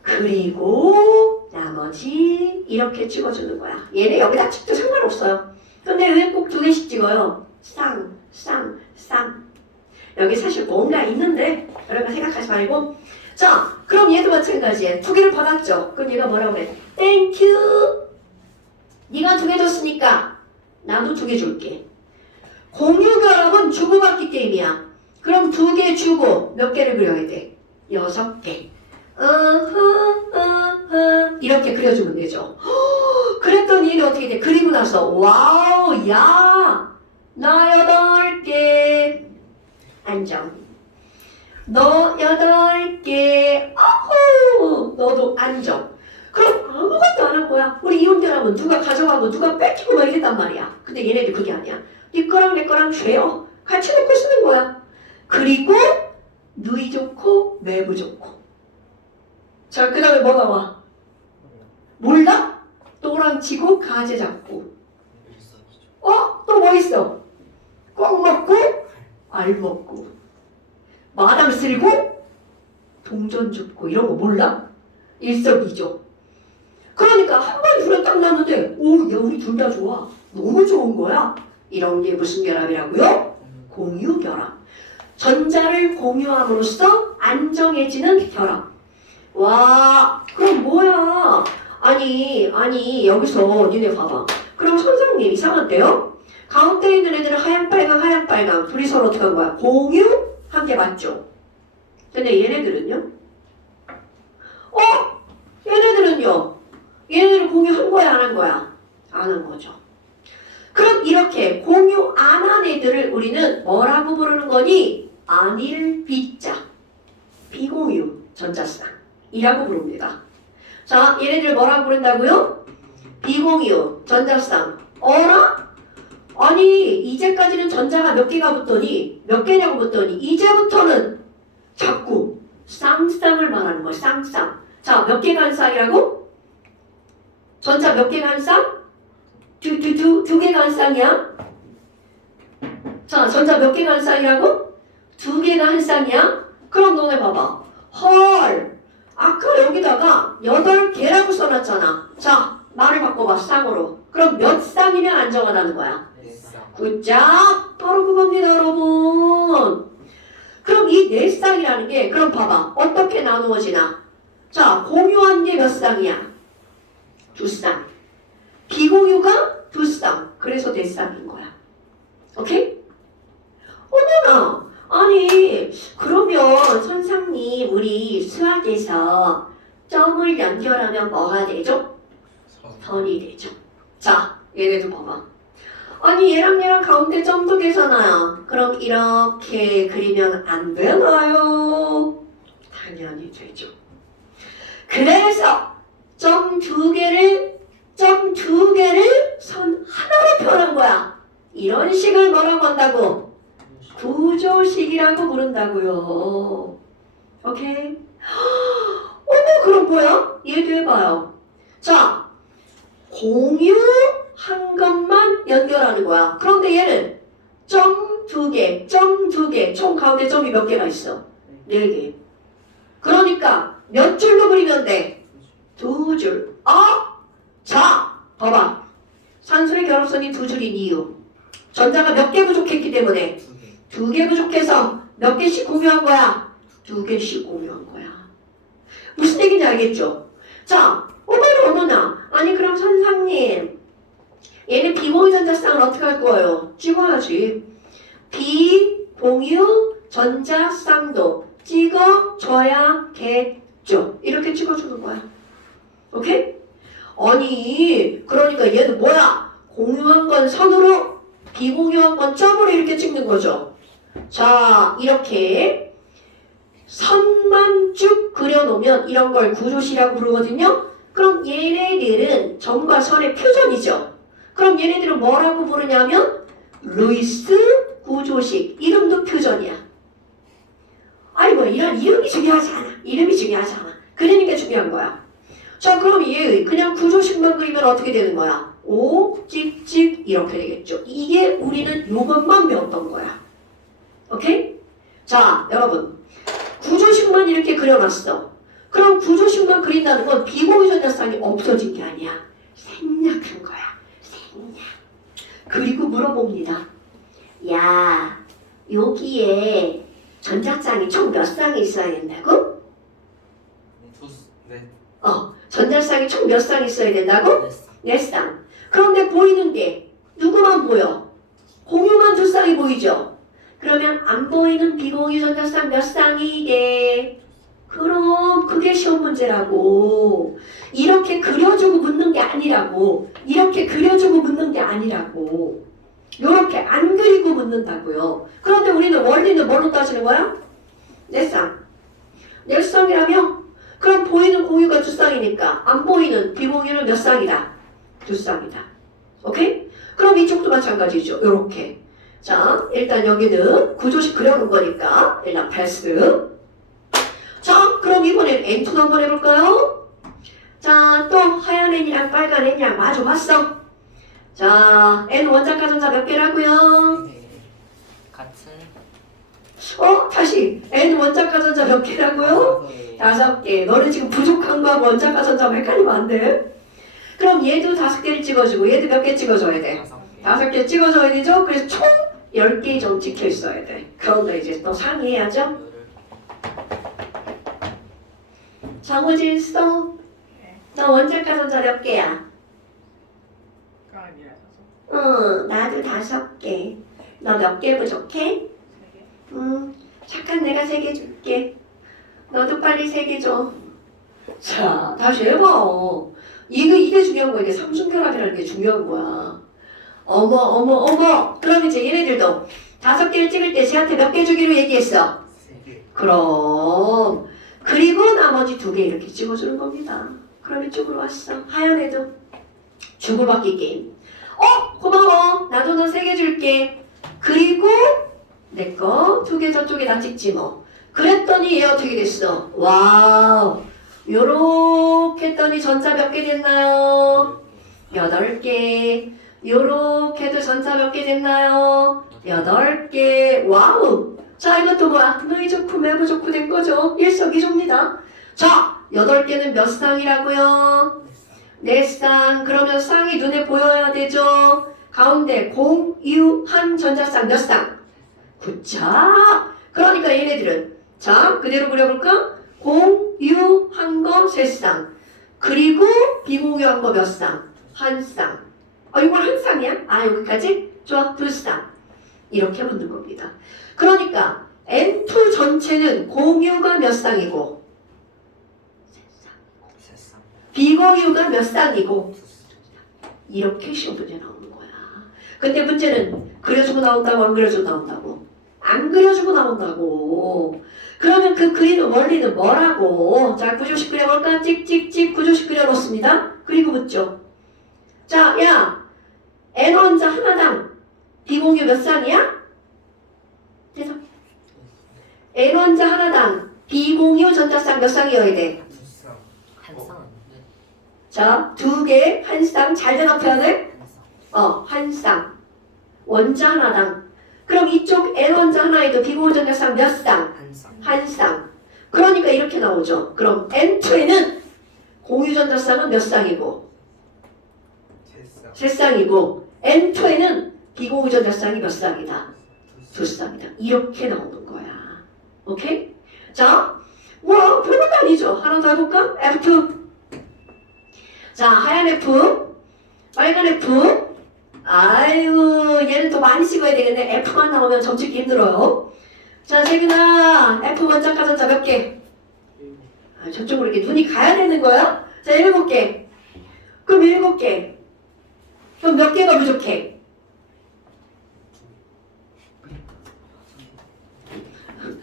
그리고 나머지 이렇게 찍어주는 거야. 얘네 여기다 찍도 상관없어요. 근데 왜 꼭 2개씩 찍어요? 쌍. 여기 사실 뭔가 있는데 여러분 생각하지 말고. 자, 그럼 얘도 마찬가지야. 2개를 받았죠? 그럼 얘가 뭐라고 그래? 땡큐. 네가 2개 줬으니까 나도 2개 줄게. 공유결합은 주고받기 게임이야. 그럼 2개 주고 몇 개를 그려야 돼? 6개. 이렇게 그려주면 되죠. 그랬더니 얘는 어떻게 돼? 그리고 나서 와우, 야, 나 8개. 안정. 너 8개. 아호, 너도 안정. 그럼 아무것도 안 한 거야. 우리 이혼결합은 누가 가져가고 누가 뺏기고 막 이랬단 말이야. 근데 얘네들 그게 아니야. 네 거랑 내 거랑 죄요. 같이 놓고 쓰는 거야. 그리고 누이 좋고 매부 좋고. 자, 그 다음에 뭐 나와? 몰라? 또랑 치고 가재 잡고. 또 뭐 있어? 꽉 먹고 알 먹고 마당 쓸고 동전 줍고. 이런 거 몰라? 일석이조. 그러니까 한 번 둘에 딱 났는데 오, 야, 우리 둘 다 좋아. 너무 좋은 거야. 이런 게 무슨 결합이라고요? 공유결합. 전자를 공유함으로써 안정해지는 결합. 와, 그럼 뭐야? 아니 여기서 니네 봐봐. 그럼 선생님 이상한데요? 가운데 있는 애들은 하얀 빨강 둘이 서로 어떻게 한 거야? 공유한 게 맞죠? 근데 얘네들은요? 얘네들은 공유한 거야 안 한 거야? 안 한 거죠. 그럼 이렇게 공유 안 한 애들을 우리는 뭐라고 부르는 거니? 안일 비자 비공유 전자쌍 이라고 부릅니다. 자, 얘네들 뭐라고 부른다고요? 비공유 전자쌍. 어라? 아니 이제까지는 전자가 몇 개가 붙더니 몇 개냐고 붙더니 이제부터는 자꾸 쌍쌍을 말하는 거야. 쌍쌍. 자, 몇 개가 한 쌍이라고? 전자 몇 개가 한 쌍? 두 개가 한 쌍이야? 자, 전자 몇 개가 한 쌍이라고? 2개가 한 쌍이야? 그럼 너네 봐봐. 헐, 아까 여기다가 8개라고 써놨잖아. 자, 말을 바꿔봐 쌍으로. 그럼 몇 쌍이면 안정하다는 거야? 네 쌍. 굿잡! 바로 그겁니다 여러분. 그럼 이 네 쌍이라는 게 그럼 봐봐 어떻게 나누어지나? 자 공유한 게 몇 쌍이야? 두 쌍. 비공유가 두 쌍. 그래서 네 쌍인 거야. 오케이? 어머나 아니 그러면 선생님 우리 수학에서 점을 연결하면 뭐가 되죠? 선이 되죠. 자 얘네도 봐봐. 아니 얘랑 얘랑 가운데 점도 계산하야. 그럼 이렇게 그리면 안 되나요? 당연히 되죠. 그래서 점 두 개를 선 하나로 표현한 거야. 이런 식을 뭐라고 한다고? 구조식이라고 부른다고요. 오케이? 어머 그럼 뭐야? 얘도 해봐요. 자 공유한 것만 연결하는 거야. 그런데 얘는 점 두 개, 총 가운데 점이 몇 개가 있어? 네 개. 그러니까 몇 줄로 그리면 돼? 두 줄. 자, 봐봐. 산술의 결합선이 두 줄인 이유. 전자가 몇 개 부족했기 때문에 두 개 부족해서 몇 개씩 공유한 거야? 두 개씩 공유한 거야. 무슨 얘기인지 알겠죠? 자, 어머나. 아니 그럼 선생님 얘는 비공유 전자쌍을 어떻게 할 거예요? 찍어야지. 비공유 전자쌍도 찍어줘야겠죠. 이렇게 찍어주는 거야. 오케이? 아니 그러니까 얘는 뭐야? 공유한 건 선으로 비공유한 건 점으로 이렇게 찍는 거죠. 자 이렇게 선만 쭉 그려놓으면 이런 걸 구조식이라고 부르거든요. 그럼 얘네들은 점과 선의 표전이죠. 그럼 얘네들은 뭐라고 부르냐면 루이스 구조식. 이름도 표전이야. 아이고 이런 이름이 중요하지 않아. 그리는 게 중요한 거야. 자 그럼 얘 그냥 구조식만 그리면 어떻게 되는 거야? 오 찍찍 이렇게 되겠죠. 이게 우리는 요것만 배웠던 거야. 오케이? 자 여러분 구조식만 이렇게 그려놨어. 그럼 구조식만 그린다는 건 비공유 전자쌍이 없어진 게 아니야. 생략한 거야. 생략. 그리고 물어봅니다. 야 여기에 전자쌍이 총 몇 쌍이 있어야 된다고? 네. 전자쌍이 총 몇 쌍 있어야 된다고? 네 쌍. 네 쌍. 그런데 보이는 게 누구만 보여? 공유만 두 쌍이 보이죠? 그러면 안 보이는 비공유 전자쌍 몇 쌍이 돼? 그럼 그게 시험 문제라고. 이렇게 그려주고 묻는 게 아니라고. 요렇게 안 그리고 묻는다고요. 그런데 우리는 원리는 뭘로 따지는 거야? 네 쌍. 네 쌍이라며? 그럼 보이는 공유가 두 쌍이니까 안 보이는 비공유는 몇 쌍이다? 두 쌍이다. 오케이? 그럼 이쪽도 마찬가지죠. 요렇게. 자, 일단 여기는 구조식 그려놓은 거니까 일단 패스. 자, 그럼 이번엔 N2도 한번 해볼까요? 자, 또 하얀 N이랑 빨간 N이랑 마주 봤어. 자, N 원자과 전자 몇 개라고요? 네. 같은 다시 N 원자과 전자 몇 개라고요? 5개. 너는 지금 부족한 거하고 원자과 전자 헷갈리면 안 돼. 그럼 얘도 5개를 찍어주고 얘도 몇 개 찍어줘야 돼? 5개 찍어줘야 되죠? 그래서 총 10개 좀 찍혀 있어야 돼. 그런데 이제 또 상의해야죠. 정우진 써. 너 원자과 전자 몇 개야? 가 아니라 다섯. 나도 5개. 너 몇 개 부족해? 3개. 착한 내가 3개 줄게. 너도 빨리 3개 줘. 자, 다시 해봐. 이게 중요한 거야. 이게 삼중결합이라는 게 중요한 거야. 어머. 그럼 이제 얘네들도 5개를 찍을 때 쟤한테 몇 개 주기로 얘기했어? 3개. 그럼 그리고 나머지 2개 이렇게 찍어주는 겁니다. 그럼 이쪽으로 왔어. 하얀 애도 주고받기 게임. 고마워. 나도 너 3개 줄게. 그리고 내 거 2개 저쪽에다 찍지 뭐. 그랬더니 얘 어떻게 됐어? 와우. 요렇게 했더니 전자 몇 개 됐나요? 8개. 요렇게도 전자 몇 개 됐나요? 8개. 와우. 자, 이것도 뭐야? 너희 좋고 매부 좋고 된 거죠. 일석이조입니다. 자, 8개는 몇 쌍이라고요? 네 쌍. 그러면 쌍이 눈에 보여야 되죠. 가운데 공유한 전자쌍 몇 쌍? 9자. 그러니까 얘네들은 자 그대로 그려볼까? 공유한 거 3쌍. 그리고 비공유한 거 몇 쌍? 1쌍. 이건 1쌍이야? 여기까지? 좋아. 2쌍. 이렇게 묻는 겁니다. 그러니까 N2 전체는 공유가 몇 쌍이고 세상. 비공유가 몇 쌍이고 이렇게 시험 문제 나오는 거야. 근데 문제는 그려주고 나온다고 안 그려주고 나온다고? 안 그려주고 나온다고. 그러면 그 그리는 원리는 뭐라고? 자, 구조식 그려볼까? 찍찍찍 구조식 그려놓습니다. 그리고 묻죠. 자, 야, N원자 하나당 비공유 몇 쌍이야? 돼서 N원자 하나당 비공유 전자쌍 몇 쌍이어야 돼? 두쌍. 한 쌍. 네. 자, 2개, 1쌍 잘 대답해야 돼? 한 쌍. 1쌍. 원자 하나당. 그럼 이쪽 N원자 하나에도 비공유 전자쌍 몇 쌍? 한 쌍. 1쌍. 그러니까 이렇게 나오죠. 그럼 N2에는 공유 전자쌍은 몇 쌍이고? 세쌍. 3쌍이고 N2에는 비공유 전자쌍이 몇 쌍이다? 2쌍이다. 이렇게 나오는 거야. 오케이? 자, 뭐 별것도 아니죠. 하나 더 해볼까? F2. 자, 하얀 F, 빨간 F. 아유, 얘는 또 많이 찍어야 되겠네. F만 나오면 점 찍기 힘들어요. 자, 세균아, F 원자과 전자 몇 개? 저쪽으로 이렇게 눈이 가야 되는 거야? 자, 7개. 그럼 7개. 그럼 몇 개가 부족해?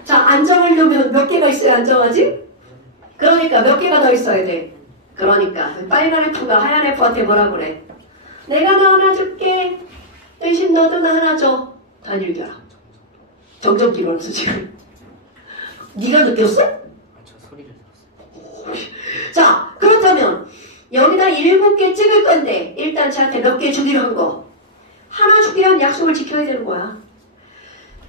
자, 안정하려면 몇 개가 있어야 안정하지? 그러니까 몇 개가 더 있어야 돼. 그러니까 빨간 F가 하얀 F한테 뭐라 그래? 내가 너 하나 줄게. 대신 너도 나 하나 줘. 단일결합. 정전기로 하면서 지금. 네가 느꼈어? 저 소리를 들었어요. 자, 그렇다면 여기다 7개 찍을 건데 일단 저한테 몇 개 주기로 한 거. 하나 주기로 한 약속을 지켜야 되는 거야.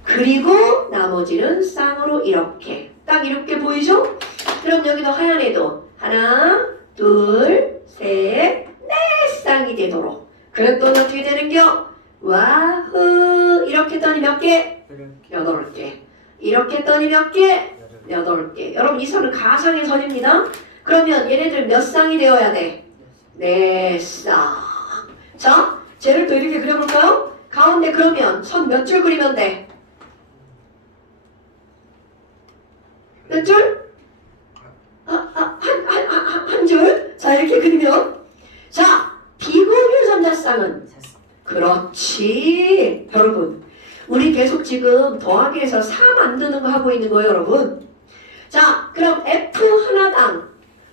그리고 나머지는 쌍으로 이렇게. 딱 이렇게 보이죠? 그럼 여기도 하얀 애도 하나, 둘, 셋, 넷 쌍이 되도록. 그럼 또 어떻게 되는겨? 와후. 이렇게 했더니 몇 개? 8개. 이렇게 했더니 몇 개? 8개. 여러분 이 선은 가상의 선입니다. 그러면 얘네들 몇 쌍이 되어야 돼? 4쌍. 자, 쟤를 또 이렇게 그려볼까요? 가운데 그러면 선 몇 줄 그리면 돼? 몇 줄? 한 줄? 자, 이렇게 그리면 자, 비공유 전자쌍은 세 쌍. 그렇지. 여러분, 우리 계속 지금 더하기에서 4 만드는 거 하고 있는 거예요, 여러분. 자, 그럼 F 하나당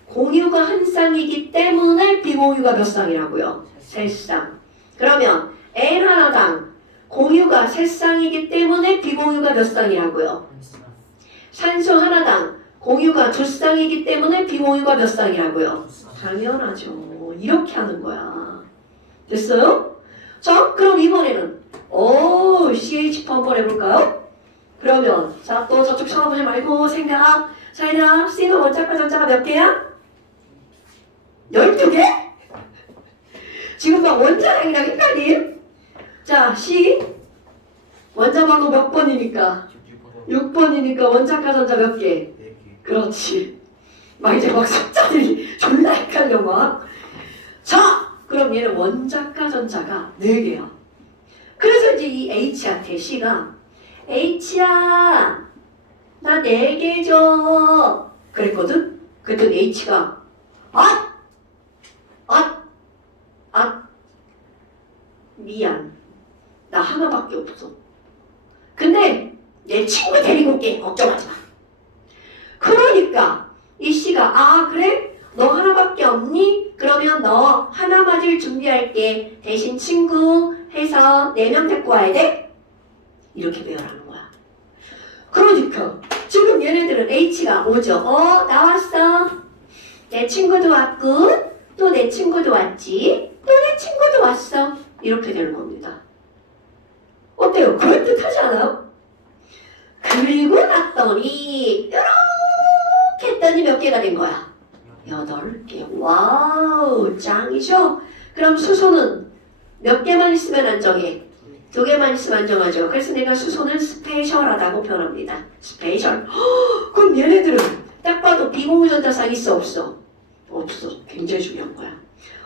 공유가 한 쌍이기 때문에 비공유가 몇 쌍이라고요? 3쌍. 그러면 N 하나당 공유가 3쌍이기 때문에 비공유가 몇 쌍이라고요? 한 쌍. 산소 하나당 공유가 2쌍이기 때문에 비공유가 몇 쌍이라고요? 두 쌍. 당연하죠. 이렇게 하는 거야. 됐어요? 자, 그럼 이번에는 CH 한번 해볼까요? 그러면 자, 또 저쪽 쳐다보지 말고 생각. 자, 얘들아, C는 원자과 전자가 몇 개야? 12개? 지금 막 원자량이랑 헷갈림? 자, C 원자 번호 몇 번이니까? 6번이니까 원자과 전자 몇 개? 4개. 그렇지. 막 이제 막 숫자들이 졸라 헷갈려 막. 자, 그럼 얘는 원자과 전자가 4개야. 그래서 이제 이 H한테 C가 H야, 나 4개 줘. 그랬거든? 그랬더니 H가 미안. 나 하나밖에 없어. 근데 내 친구 데리고 올게. 걱정하지 마. 그러니까 이 C가 그래? 너 하나밖에 없니? 그러면 너 하나 맞을 준비할게. 대신 친구 해서 4명 데리고 와야 돼? 이렇게 배열하는 거야. 그러니까 지금 얘네들은 H가 오죠. 나왔어. 내 친구도 왔고 또 내 친구도 왔지. 또 내 친구도 왔어. 이렇게 되는 겁니다. 어때요? 그럴듯하지 않아요? 그리고 났더니 이렇게 했더니 몇 개가 된 거야? 8개. 와우, 짱이죠? 그럼 수소는 몇 개만 있으면 안정해? 2개만 있으면 안정하죠. 그래서 내가 수소는 스페셜하다고 표현합니다. 스페셜. 그럼 얘네들은 딱 봐도 비공유전자상 있어 없어? 없어. 굉장히 중요한 거야.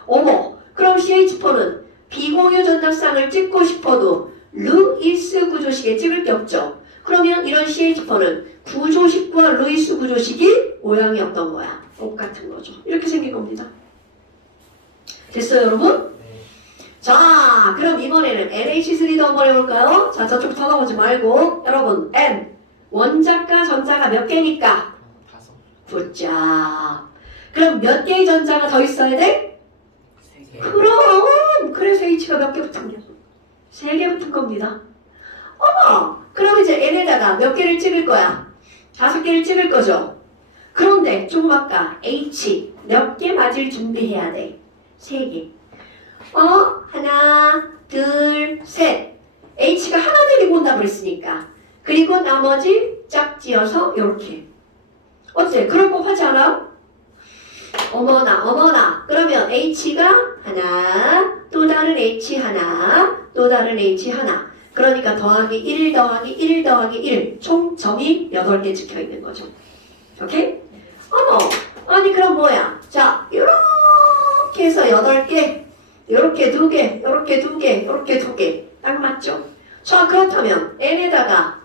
어머, 그럼 CH4는 비공유전자상을 찍고 싶어도 루이스 구조식에 찍을 게 없죠. 그러면 이런 CH4는 구조식과 루이스 구조식이 모양이 어떤 거야? 똑같은 거죠. 이렇게 생긴 겁니다. 됐어요, 여러분? 네. 자, 그럼 이번에는 NH3도 한번 해볼까요? 자, 저쪽 쳐다보지 말고 여러분, N 원자가 전자가 몇 개니까? 5. 굿잡. 그럼 몇 개의 전자가 더 있어야 돼? 3개. 그럼 그래서 H가 몇 개 붙은 게? 3개 붙은 겁니다. 어머, 그럼 이제 N에다가 몇 개를 찍을 거야? 5개를 찍을 거죠. 그런데 조금 아까 H 몇 개 맞을 준비해야 돼? 3개. 하나, 둘, 셋. H가 하나 데리고 온다 그랬으니까. 그리고 나머지 짝지어서 이렇게. 어때? 그럴 법하지 않아? 어머나. 그러면 H가 하나, 또 다른 H 하나, 또 다른 H 하나. 그러니까 더하기 1 더하기 1 더하기 1. 총 점이 8개 찍혀 있는 거죠. 오케이? 어머, 아니 그럼 뭐야? 자, 이렇게 해서 8개, 이렇게 2개, 이렇게 2개, 이렇게 2개. 딱 맞죠? 자, 그렇다면 N에다가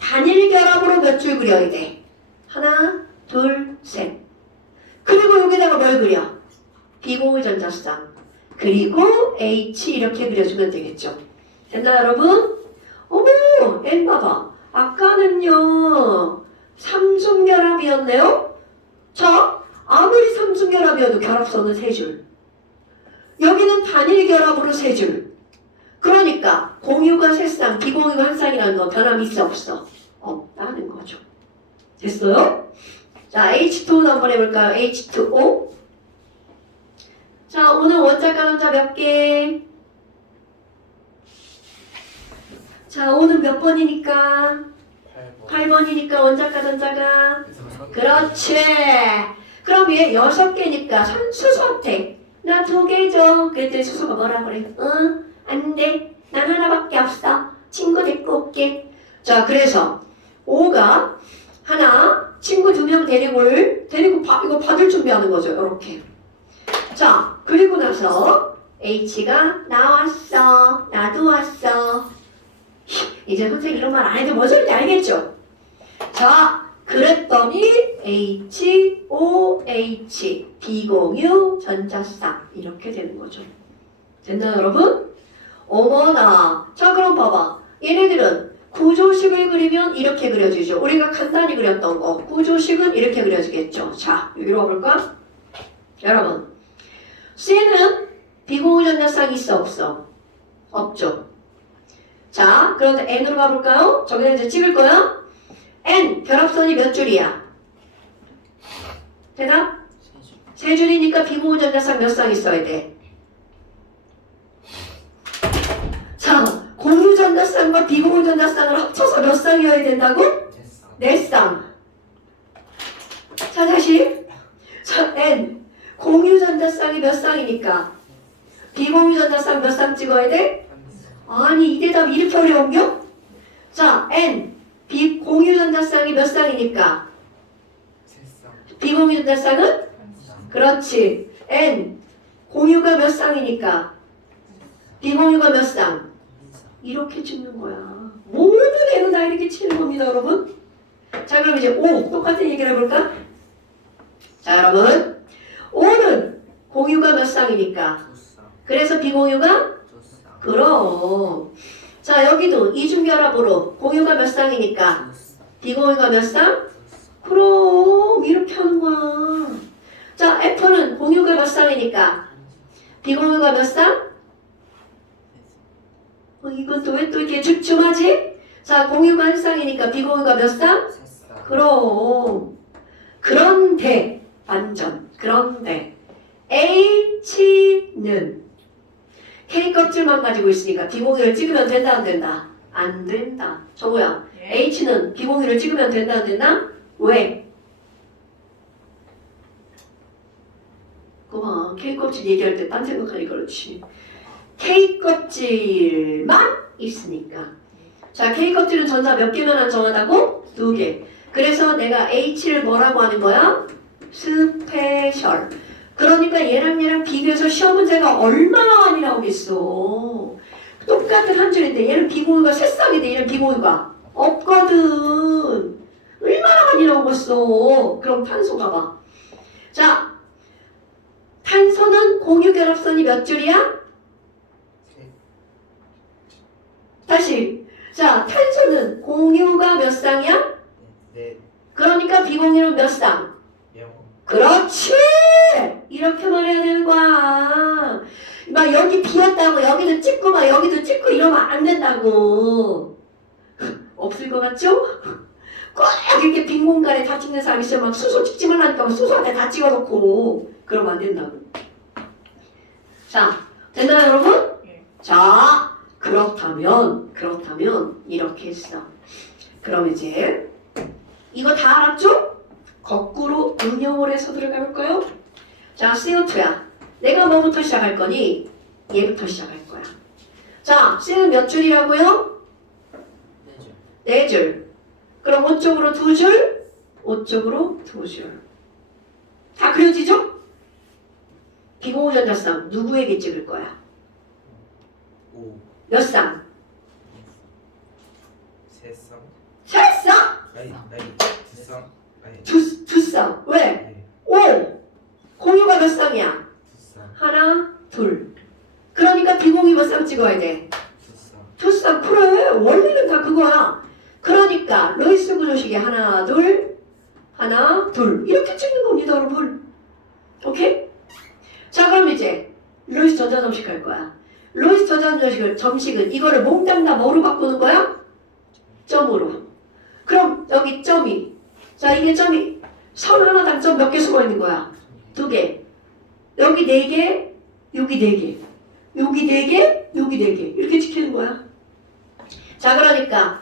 단일 결합으로 몇 줄 그려야 돼? 하나, 둘, 셋. 그리고 여기다가 뭘 그려? 비공유전자쌍. 그리고 H 이렇게 그려주면 되겠죠. 됐나 여러분? 어머, N 봐봐. 아까는요 3중결합이었네요. 자, 아무리 3중결합이어도 결합선은 3줄. 여기는 단일 결합으로 3줄. 그러니까 공유가 3쌍, 비공유가 1쌍이라는 건 변함이 있어 없어? 없다는 거죠. 됐어요? 자, H2O 한번 해볼까요? H2O. 자, 오늘 원자가 전자 몇 개? 자, 오늘 몇 번이니까? 8번. 8번이니까 원자가 전자가? 그래서 그렇지. 그럼 얘 6개니까 수소한테 나 2개 그랬더니 수소가 뭐라 그래? 안 돼. 난 하나밖에 없어. 친구 데리고 올게. 자, 그래서 5가 하나, 친구 2명 데리고 이거 받을 준비하는 거죠. 이렇게. 자, 그리고 나서 H가 나왔어. 나도 왔어. 이제 선생님 이런 말 안 해도 뭔 소리인지 알겠죠? 자, 그랬더니 HOH 비공유 전자쌍 이렇게 되는 거죠. 됐나요, 여러분? 어머나. 자, 그럼 봐봐. 얘네들은 구조식을 그리면 이렇게 그려지죠. 우리가 간단히 그렸던 거. 구조식은 이렇게 그려지겠죠. 자, 여기로 와볼까? 여러분, C는 비공유전자쌍이 있어 없어? 없죠. 자, 그런데 N으로 가볼까요? 저기다 이제 찍을 거야. N 결합선이 몇 줄이야? 대답? 3줄이니까 비공유전자쌍 몇 쌍 있어야 돼? 자, 공유전자쌍과 비공유전자쌍을 합쳐서 몇 쌍이어야 된다고? 4쌍. 자, 다시. 자, N 공유전자쌍이 몇 쌍이니까 비공유전자쌍 몇 쌍 찍어야 돼? 아니, 이 대답 이름표를 옮겨? 자, N 비공유전자쌍이 몇 쌍이니까 비공유전자쌍은? 그렇지. N 공유가 몇 쌍이니까 비공유가 몇 쌍? 이렇게 찍는 거야. 모든 애는 다 이렇게 치는 겁니다, 여러분. 자, 그럼 이제 5 똑같은 얘기를 해볼까? 자, 여러분, 5는 공유가 몇 쌍이니까? 그래서 비공유가? 그럼. 자, 여기도 이중결합으로 공유가 몇 쌍이니까? 비공유가 몇 쌍? 그럼 이렇게 하는 거야. 자, F는 공유가 몇 쌍이니까? 비공유가 몇 쌍? 이것도 왜 또 이렇게 줍줍하지? 자, 공유가 1쌍이니까 비공유가 몇 쌍? 그럼. 그런데 반전. 그런데 H는 K 껍질만 가지고 있으니까 비공유를 찍으면 된다 안 된다? 안 된다. 정우야, H는 비공유를 찍으면 된다 안 된다? 왜? 그만 K 껍질 얘기할 때 딴 생각하니 그렇지. K 껍질만 있으니까. 자, K 껍질은 전자 몇 개만 정하다고? 2개. 그래서 내가 H를 뭐라고 하는 거야? 스페셜. 그러니까 얘랑 비교해서 시험 문제가 얼마나 많이 나오겠어. 똑같은 한 줄인데 얘는 비공유가 새싹인데 얘는 비공유가 없거든. 얼마나 많이 나오겠어. 그럼 탄소 가봐. 자, 탄소는 공유결합선이 몇 줄이야? 다시. 자, 탄소는 공유가 몇 쌍이야? 네. 그러니까 비공유는 몇 쌍? 0. 그렇지! 이렇게만 해야 되는 거야. 막 여기 비었다고 여기도 찍고 막 여기도 찍고 이러면 안 된다고. 없을 것 같죠? 꼭 이렇게 빈 공간에 다 찍는 사람이 있어요. 막 수소 찍지 말라니까 막 수소한테 다 찍어놓고 그러면 안 된다고. 자, 됐나요 여러분? 예. 자, 그렇다면 이렇게 했어. 그럼 이제 이거 다 알았죠? 거꾸로 응용을 해서 들어가 볼까요? 자, CO2야. 내가 뭐부터 시작할 거니? 얘부터 시작할 거야. 자, C는 몇 줄이라고요? 4줄. 4줄. 그럼 5쪽으로 2줄? 5쪽으로 2줄. 다 그려지죠? 비공유전자쌍 누구에게 찍을 거야? 5. 몇 쌍? 3쌍. 3쌍! 아니 2쌍. 아니 두 쌍. 왜? 네. 5! 공유가 몇 쌍이야? 2쌍. 하나, 둘. 그러니까 비공유 몇 쌍 찍어야 돼? 2쌍. 두 쌍. 그래. 원리는 다 그거야. 그러니까 로이스 구조식이 하나, 둘, 하나, 둘. 이렇게 찍는 겁니다, 여러분. 오케이? 자, 그럼 이제 로이스 전자점식 할 거야. 로이스 전자점식은 이거를 몽땅 다 뭐로 바꾸는 거야? 점으로. 그럼 여기 점이. 자, 이게 점이 선 하나당 점 몇 개 숨어 있는 거야? 2개. 여기 4개, 여기 4개. 여기 4개, 여기 4개. 이렇게 찍히는 거야. 자, 그러니까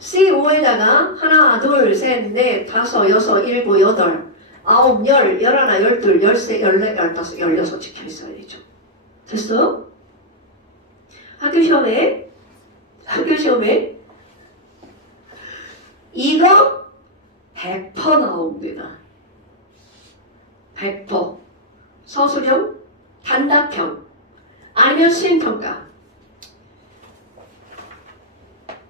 C5에다가 하나, 둘, 셋, 넷, 다섯, 여섯, 일곱, 여덟, 아홉, 열, 열하나, 열둘, 열세, 열네, 열다섯, 열여섯 찍혀 있어야 되죠. 됐어? 학교 시험에 이거 100% 나옵니다. 100%. 서술형, 단답형, 아니면 수행평가.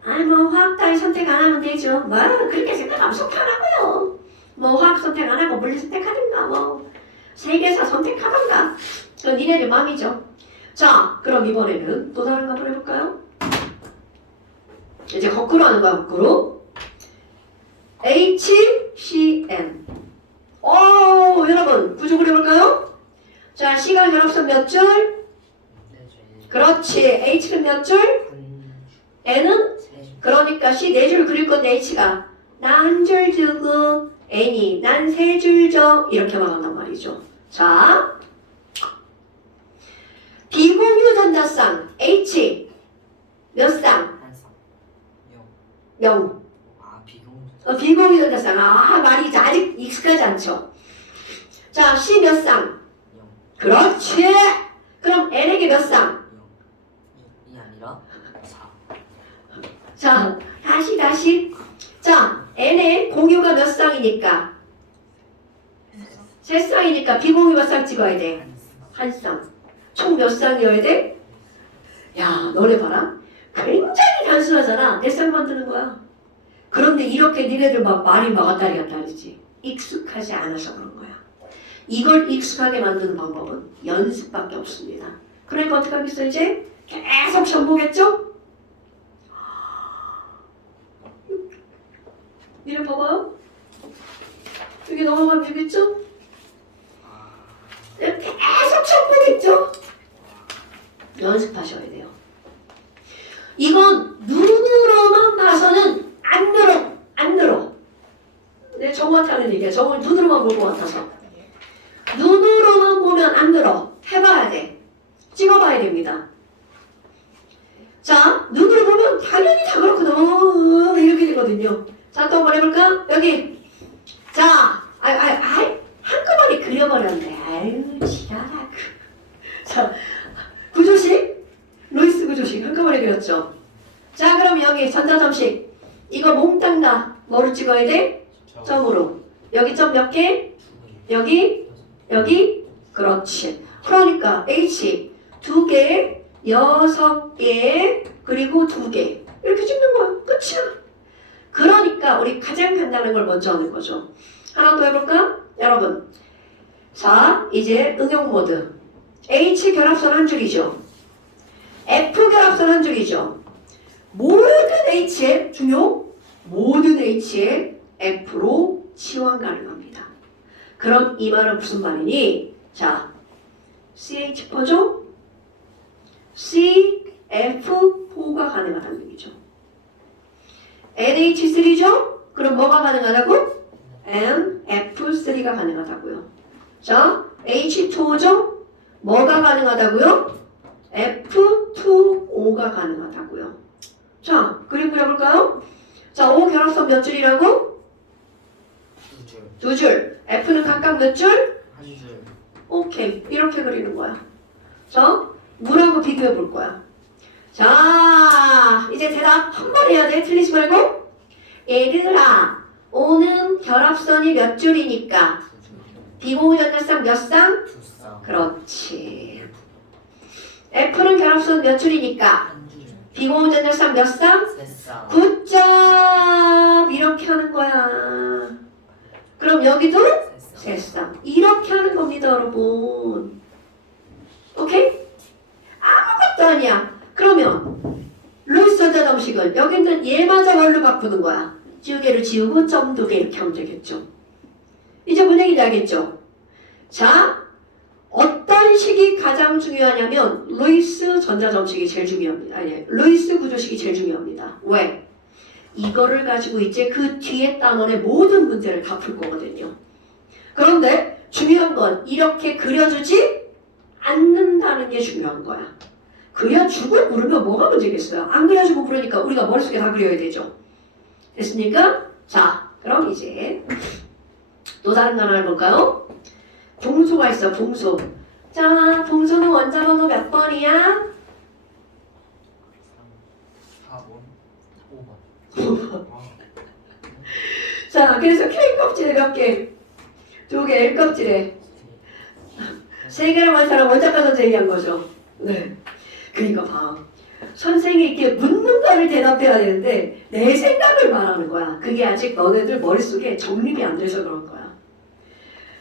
아니 뭐 화학 따위 선택 안 하면 되죠. 뭐 그렇게 생각하면 속 편하고요. 뭐 화학 선택 안 하고 물리 선택하든가 뭐 세계사 선택하든가 그건 니네들 마음이죠. 자, 그럼 이번에는 또 다른 거 한번 해볼까요? 이제 거꾸로 하는 거야. 거꾸로. HCN. 여러분 구조 그려볼까요? 자, C가 결합선 몇 줄? 4줄. 그렇지. H는 몇 줄? N은? 3줄. 그러니까 C 4줄 그릴 건데 H가 나 한 줄 주고 N이 난 3줄 줘 이렇게 말한단 말이죠. 자, 비공유 전자쌍 H 몇 쌍? 1쌍. 0. 0. 아, 비공유. 비공유 전자쌍. 말이 아직 익숙하지 않죠. 자, C 몇 쌍? 0. 그렇지. 그럼 N에게 몇 쌍? 0. 이 아니라 4. 자, 다시. 자, N의 공유가 몇 쌍이니까? 3쌍이니까 비공유 몇 쌍 찍어야 돼? 1쌍. 총 몇 쌍이어야 돼? 야, 너네 봐라. 굉장히 단순하잖아. 몇 쌍 만드는 거야. 그런데 이렇게 니네들 막 말이 막 왔다리 갔다 하지. 익숙하지 않아서 그런 거야. 이걸 익숙하게 만드는 방법은 연습밖에 없습니다. 그러니까 어떻게 하겠어 이제? 계속 시험 보겠죠? 이래 봐봐요. 여기 넘어가면 되겠죠? 계속 시험 보겠죠? 연습하셔야 돼요. 이건 눈으로만 봐서는 안 늘어. 내 정확히 하는 얘기야. 저걸 눈으로만 볼 것 같아서. 눈으로만 보면 안 늘어. 해봐야 돼. 찍어봐야 됩니다. 자, 눈으로 보면 당연히 다 그렇거든. 이렇게 되거든요. 자, 또 한번 해볼까? 여기. 자, 한꺼번에 그려버렸네. 아유. 아유 지랄아. 자, 구조식, 루이스 구조식 한꺼번에 배웠죠. 자, 그럼 여기 전자점식 이거 몽땅 다 뭐로 찍어야 돼? 점으로. 여기 점 몇 개? 여기, 여기, 그렇지. 그러니까 H 2개, 6개, 그리고 2개 이렇게 찍는 거야. 끝이야. 그러니까 우리 가장 간단한 걸 먼저 하는 거죠. 하나 더 해볼까? 여러분. 자, 이제 응용 모드. H 결합선 한 줄이죠. F 결합선 한 줄이죠. 모든 H의 중요, 모든 H의 F로 치환 가능합니다. 그럼 이 말은 무슨 말이니? 자, CH 퍼죠? CF4가 가능하다는 얘기죠. NH3죠? 그럼 뭐가 가능하다고? NF3가 가능하다고요. 자, H2O죠? 뭐가 가능하다고요? F2O가 가능하다고요. 자, 그림 그려볼까요? 자, O 결합선 몇 줄이라고? 두 줄. F는 각각 몇 줄? 한 줄. 오케이. 이렇게 그리는 거야. 자, 물하고 비교해 볼 거야. 자, 이제 대답 한 번 해야 돼. 틀리지 말고. 얘들아, O는 결합선이 몇 줄이니까 비공유전자쌍 몇 쌍? 두 쌍. 그렇지. F는 결합선 몇 줄이니까 한 줄. 비공유전자쌍 몇 쌍? 세 쌍. 9점. 이렇게 하는 거야. 그럼 여기도 세 쌍. 3쌍. 이렇게 하는 겁니다, 여러분. 오케이? 아무것도 아니야. 그러면 루이스 전자점식은 여기는 얘마저 뭘로 바꾸는 거야? 지우개를 지우고 점 2개 이렇게 하면 되겠죠. 이제 뭔 얘기인지 알겠죠? 자, 어떤 식이 가장 중요하냐면 루이스 전자점식이 제일 중요합니다. 아니, 루이스 구조식이 제일 중요합니다. 왜? 이거를 가지고 이제 그 뒤에 단원의 모든 문제를 다 풀 거거든요. 그런데 중요한 건 이렇게 그려주지 않는다는 게 중요한 거야. 그려주고 물으면 뭐가 문제겠어요? 안 그려주고 물으니까 우리가 머릿속에 다 그려야 되죠. 됐습니까? 자, 그럼 이제 또 다른 거 하나 해볼까요? 분소가 있어, 분소. 자, 분소는 원자 번호 몇 번이야? 4번. 5번. 자, 그래서 K 껍질에 몇 개? 2개, L 껍질에 3개라고 한 사람 원자과 선생 얘기한 거죠. 네. 그러니까 봐. 선생이 이렇게 묻는 거를 대답해야 되는데 내 생각을 말하는 거야. 그게 아직 너네들 머릿속에 정립이 안 돼서 그런 거야.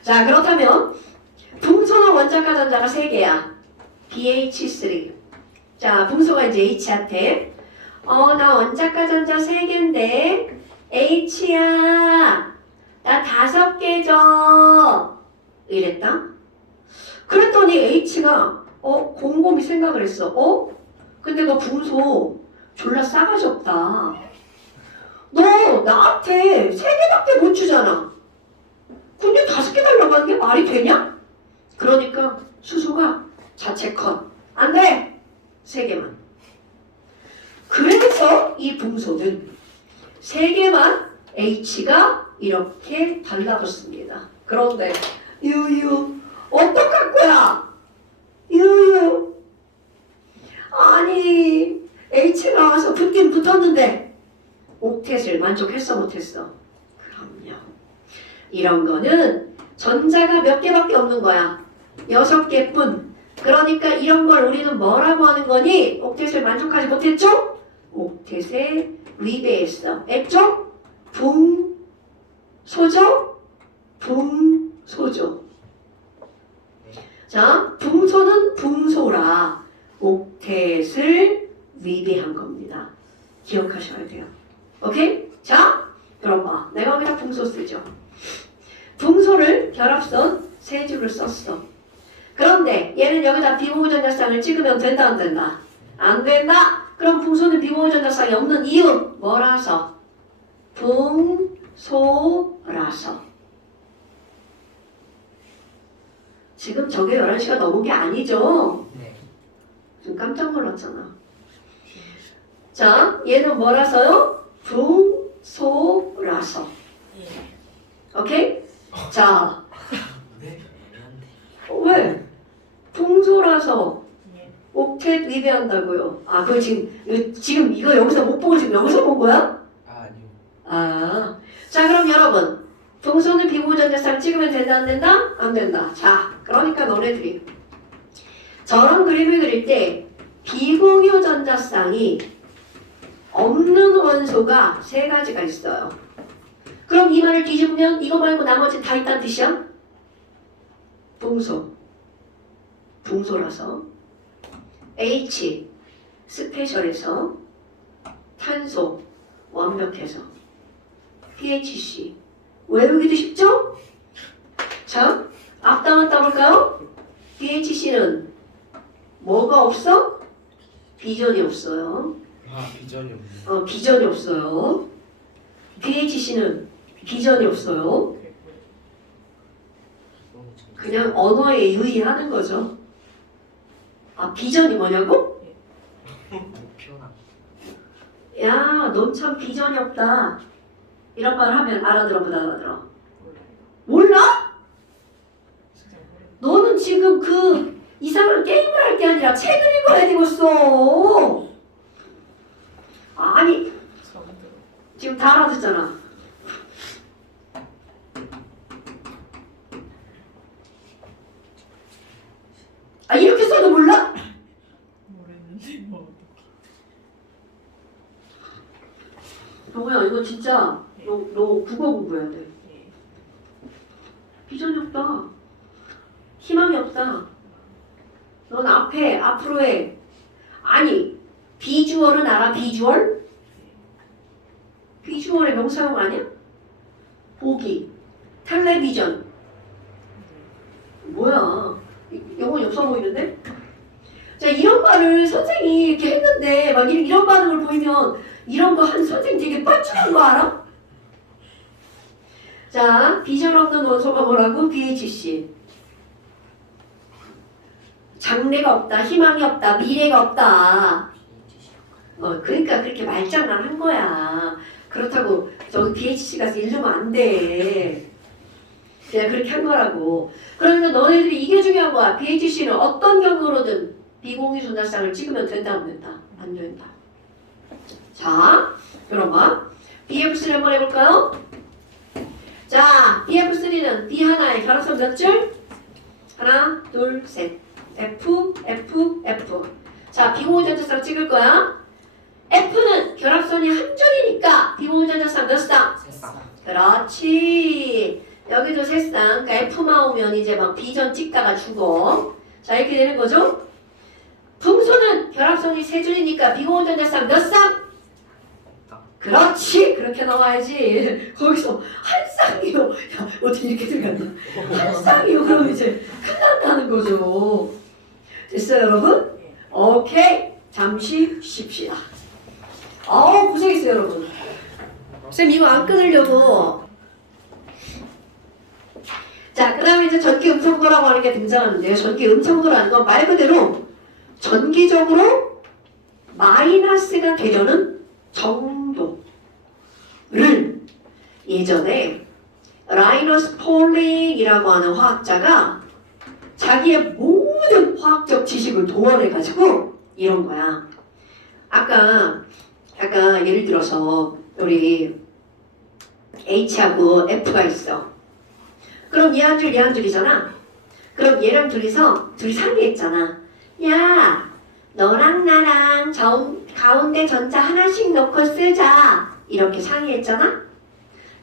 자, 그렇다면 분소는 원자과 전자가 3개야. BH3. 자, 분소가 이제 H한테 나 원자과 전자 3개인데 H야. 나 5개 줘. 이랬다. 그랬더니 H가 곰곰이 생각을 했어. 근데 너 분소 졸라 싸가지 없다. 너 나한테 3개밖에 못 주잖아. 근데 5개 달라고 하는 게 말이 되냐? 그러니까 수소가 자체 컷. 안 돼! 3개만. 그래서 이 분소는 3개만 H가 이렇게 달라붙습니다. 그런데 유유 어떡할 거야? 유유 아니 H가 와서 붙긴 붙었는데 옥텟을 만족했어 못했어? 그럼요. 이런 거는 전자가 몇 개밖에 없는 거야. 6개뿐. 그러니까 이런 걸 우리는 뭐라고 하는 거니? 옥텟을 만족하지 못했죠? 옥텟에 위배했어. 액죠? 붕소죠? 붕소죠. 자, 붕소는 붕소라 옥텟을 위배한 겁니다. 기억하셔야 돼요. 오케이? 자, 그럼 봐. 내가 여기다 붕소 쓰죠. 붕소를 결합선 3줄을 썼어. 그런데 얘는 여기다 비공유전자쌍을 찍으면 된다 안 된다? 안 된다. 그럼 붕소는 비공유전자쌍이 없는 이유 뭐라서? 붕소라서. 지금 저게 11시가 넘은 게 아니죠? 네. 좀 깜짝 놀랐잖아. 자, 얘는 뭐라서요? 붕소라서. 오케이? 자, 네? 왜? 동소라서 예. 옥텟 위배한다고요. 아, 그거 지금 이거 여기서 못 보고 지금 여기서 본 거야? 아니요. 아, 자 그럼 여러분 동소는 비공유전자쌍 찍으면 된다 안 된다? 안 된다. 자, 그러니까 너네들이 저런 그림을 그릴 때 비공유전자쌍이 없는 원소가 3가지가 있어요. 그럼 이 말을 뒤집으면 이거 말고 나머지 다 있다는 뜻이야? 동소, 동소라서 H, 스페셜해서 탄소, 완벽해서 PHC 외우기도 쉽죠? 자, 앞담아 따볼까요? PHC는 뭐가 없어? 비전이 없어요. 아 비전이 없네. 비전이 없어요. PHC는 비전이 없어요. 비공유 전자. 그냥 언어에 유의하는 거죠. 아, 비전이 뭐냐고? 목표나. 야, 넌 참 비전이 없다. 이런 말 하면 알아들어 못 알아들어? 몰라요. 몰라? 진짜 모르겠어요. 너는 지금 그 이상한 게임을 할 게 아니라 책을 읽어야 되겠어. 아니, 처음 들어. 지금 다 알아듣잖아. 아, 이렇게 써도 몰라? 모르겠는데 뭐 동호야, 이거 진짜 너 국어 공부해야 돼. 예. 비전이 없다. 희망이 없다. 넌 앞으로의 아니 비주얼은 알아? 비주얼? 비주얼의 명사용 아니야? 보기, 텔레비전. 뭐야? 영어 없어 보이는데? 자, 이런 말을 선생이 이렇게 했는데 막 이런 반응을 보이면 이런 거 한 선생 되게 뻘쭘한 거 알아? 자, 비전 없는 원소가 뭐라고? BHC. 장래가 없다, 희망이 없다, 미래가 없다. PHC. 그러니까 그렇게 말장난한 거야. 그렇다고 저기 BHC가 읽으면 안 돼. 그냥 그렇게 한 거라고. 그러니까 너네들이 이게 중요한 거야. BHC는 어떤 경우로든 비공유 전자쌍을 찍으면 된다, 안 된다? 안 된다. 자, 그럼 봐. BF3 한번 해볼까요? 자, BF3는 B 하나에 결합선 몇 줄? 하나, 둘, 셋. F, F, F. 자, 비공유 전자쌍 찍을 거야. F는 결합선이 한 줄이니까 비공유 전자쌍 몇 쌍? 세쌍. 그렇지. 여기도 세 쌍. 그러니까 F만 오면 이제 막 B전 찍다가 죽어. 자, 이렇게 되는 거죠. 풍소는 결합선이 세 줄이니까 비공유 전자쌍 몇 쌍? 없다. 그렇지. 그렇게 나와야지. 거기서 한 쌍이요. 야, 어떻게 이렇게 들어갔나? 한 쌍이요. 그럼 이제 큰일 난다는 거죠. 됐어요, 여러분? 예. 오케이. 잠시 쉽시다. 고생했어요, 여러분. 쌤 이거 안 끊으려고. 자, 그 다음에 이제 전기 음성도라고 하는 게 등장하는데요. 전기 음성도라는 건 말 그대로 전기적으로 마이너스가 되려는 정도를 예전에 라이너스 폴링이라고 하는 화학자가 자기의 모든 화학적 지식을 동원해가지고 이런 거야. 아까 예를 들어서 우리 H하고 F가 있어. 그럼 얘 한 줄, 얘 한 줄이잖아. 그럼 얘랑 둘이 상의했잖아. 야, 너랑 나랑 가운데 전자 하나씩 넣고 쓰자. 이렇게 상의했잖아.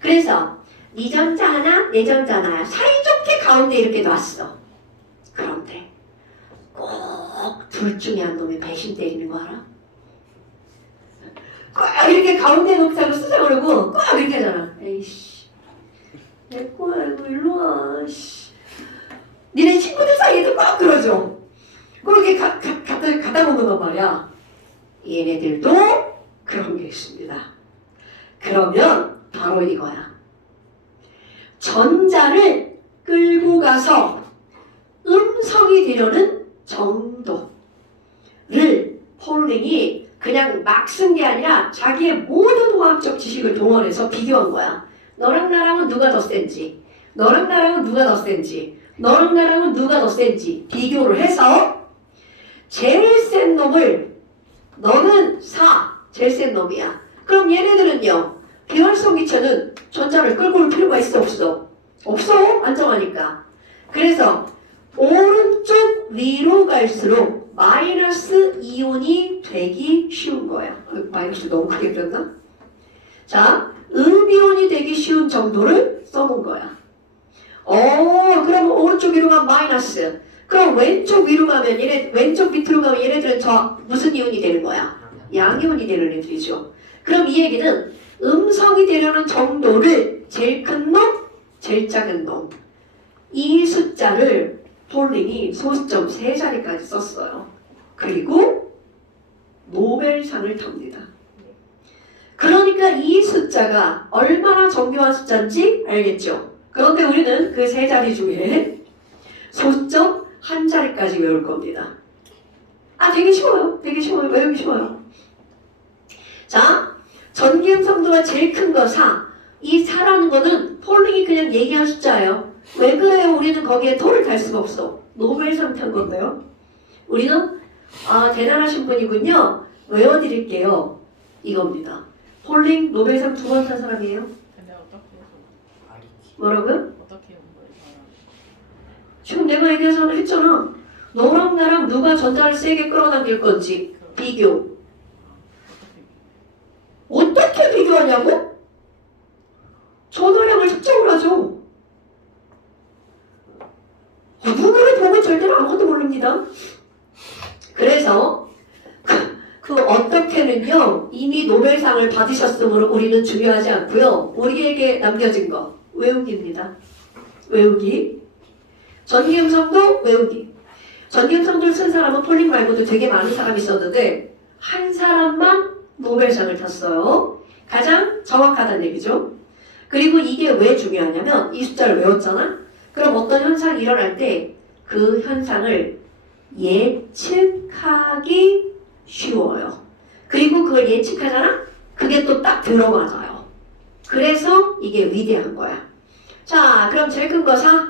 그래서 네 전자 하나, 내 전자 하나 사이좋게 가운데 이렇게 놨어. 그런데 꼭 둘 중에 한 놈이 배신 때리는 거 알아? 꼭 이렇게 가운데 놓자고 쓰자 그러고 꼭 이렇게 하잖아. 에이씨, 내 거야 이거 일로 와. 씨. 니네 친구들 사이에도 꼭 그러죠. 그렇게 갖다 놓는단 말이야. 얘네들도 그런 게 있습니다. 그러면 바로 이거야. 전자를 끌고 가서 음성이 되려는 정도를 폴링이 그냥 막 쓴 게 아니라 자기의 모든 화학적 지식을 동원해서 비교한 거야. 너랑 나랑은 누가 더 센지, 너랑 나랑은 누가 더 센지, 너랑 나랑은 누가 더 센지 비교를 해서 제일 센 놈을 너는 4, 제일 센 놈이야. 그럼 얘네들은요. 비활성기체는 전자를 끌고 올 필요가 있어 없어? 없어. 안정하니까. 그래서 오른쪽 위로 갈수록 마이너스 이온이 되기 쉬운 거야. 마이너스 너무 크게 그렸나? 자, 음이온이 되기 쉬운 정도를 써놓은 거야. 그럼 오른쪽 위로 가면 마이너스. 그럼 왼쪽 위로 가면 왼쪽 밑으로 가면 얘네들은 저 무슨 이온이 되는 거야? 양이온이 되는 애들이죠. 그럼 이 얘기는 음성이 되려는 정도를 제일 큰 놈, 제일 작은 놈. 이 숫자를 폴링이 소수점 3자리까지 썼어요. 그리고 노벨상을 탑니다. 그러니까 이 숫자가 얼마나 정교한 숫자인지 알겠죠? 그런데 우리는 그 3자리 중에 소수점 1자리까지 외울 겁니다. 되게 쉬워요. 되게 쉬워요. 외우기 쉬워요. 자, 전기음성도가 제일 큰 거 4. 이 4라는 거는 폴링이 그냥 얘기한 숫자예요. 왜 그래요? 우리는 거기에 토를 달 수가 없어. 노벨상 탄 건데요. 우리는 대단하신 분이군요. 외워드릴게요. 이겁니다. 폴링 노벨상 2번 탄 사람이에요. 근데 어떻게 해서 아리키. 뭐라고요? 어떻게 온 거예요? 지금 내가 얘기해서 했잖아. 너랑 나랑 누가 전자를 세게 끌어당길 건지 비교. 어떻게 비교하냐고? 전화량을 측정을 하죠. 눈으로 보고 절대로 아무것도 모릅니다. 그래서 그 어떻게는요 이미 노벨상을 받으셨으므로 우리는 중요하지 않고요. 우리에게 남겨진 거 외우기입니다. 외우기. 전기음성도 외우기. 전기음성도를 쓴 사람은 폴링 말고도 되게 많은 사람이 있었는데 한 사람만 노벨상을 탔어요. 가장 정확하다는 얘기죠. 그리고 이게 왜 중요하냐면 이 숫자를 외웠잖아. 그럼 어떤 현상이 일어날 때 그 현상을 예측하기 쉬워요. 그리고 그걸 예측하잖아? 그게 또 딱 들어맞아요. 그래서 이게 위대한 거야. 자, 그럼 제일 큰 거 4.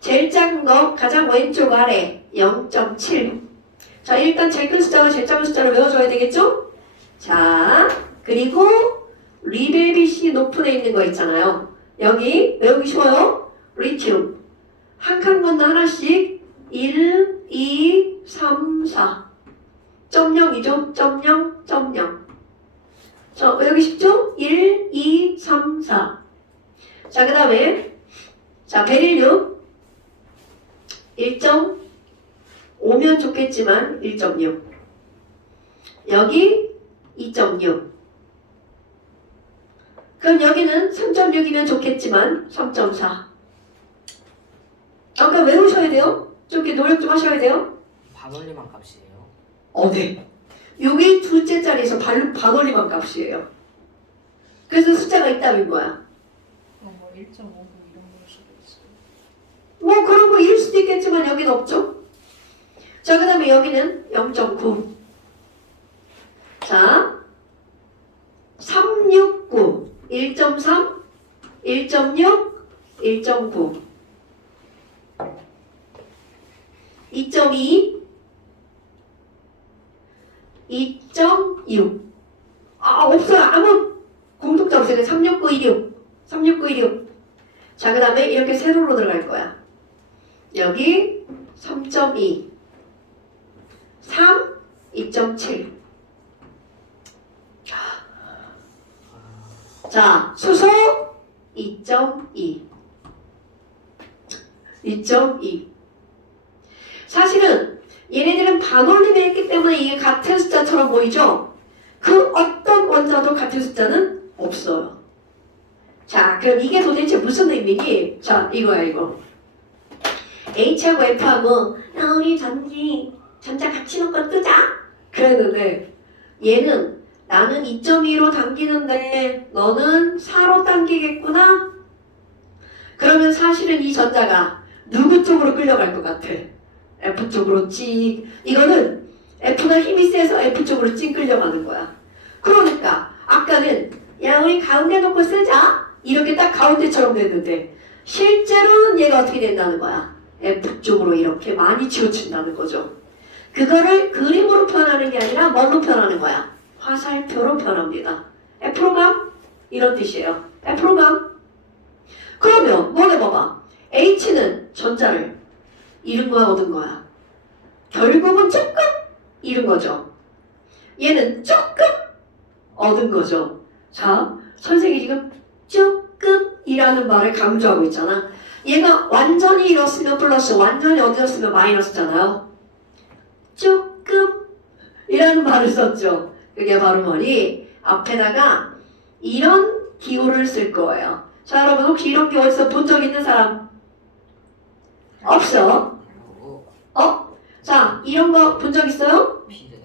제일 작은 거 가장 왼쪽 아래 0.7. 자, 일단 제일 큰 숫자와 제일 작은 숫자를 외워줘야 되겠죠? 자, 그리고 리벨빗이 높은 애 있는 거 있잖아요. 여기 외우기 쉬워요. 리튬. 한 칸 건너 하나씩 1, 2, 3, 4. 0.0이죠? 0.0. 자, 외우기 쉽죠? 1, 2, 3, 4. 자, 그 다음에 자, 베릴륨 1.5면 좋겠지만 1.6. 여기 2.6. 그럼 여기는 3.6이면 좋겠지만 3.4. 아까 외우셔야 돼요. 좀 이렇게 노력 좀 하셔야 돼요. 반올림한 값이에요. 네. 여기 둘째 자리에서 반올림한 값이에요. 그래서 숫자가 있다는 거야. 뭐 1.5도 이런 걸 수도 있어요. 뭐 그런 거 일 수도 있겠지만 여기는 없죠. 자, 그 다음에 여기는 0.9. 자, 369, 1.3, 1.6, 1.9, 2.2, 2.6. 없어요. 아무 공통점 없어요. 36916, 36916. 자, 그 다음에 이렇게 세로로 들어갈 거야. 여기 3.2, 3, 2.7. 자, 수소 2.2. 2.2. 사실은 얘네들은 반올림을 했기 때문에 이게 같은 숫자처럼 보이죠? 그 어떤 원자도 같은 숫자는 없어요. 자, 그럼 이게 도대체 무슨 의미니? 자, 이거야, 이거. H하고 F하고 우리 전자 같이 놓고 뜨자. 그랬는데 얘는 나는 2.2로 당기는데 너는 4로 당기겠구나? 그러면 사실은 이 전자가 누구 쪽으로 끌려갈 것 같아? F 쪽으로 찡. 이거는 F가 힘이 세서 F 쪽으로 찡 끌려가는 거야. 그러니까 아까는 야 우리 가운데 놓고 쓰자 이렇게 딱 가운데처럼 됐는데 실제로는 얘가 어떻게 된다는 거야? F쪽으로 이렇게 많이 치우친다는 거죠. 그거를 그림으로 표현하는 게 아니라 뭘로 표현하는 거야? 화살표로 표현합니다. F로 감? 이런 뜻이에요. F로 감? 그러면 뭘 해봐봐. H는 전자를 잃은 거야 얻은 거야? 결국은 조금 잃은 거죠. 얘는 조금 얻은 거죠. 자, 선생님이 지금 조금이라는 말을 강조하고 있잖아. 얘가 완전히 잃었으면 플러스, 완전히 얻었으면 마이너스잖아요. 조금이라는 말을 썼죠. 그게 바로 뭐니? 앞에다가 이런 기호를 쓸 거예요. 자, 여러분 혹시 이런 기호 어디서 본 적 있는 사람? 없어? 자, 이런 거 본 적 있어요? 피드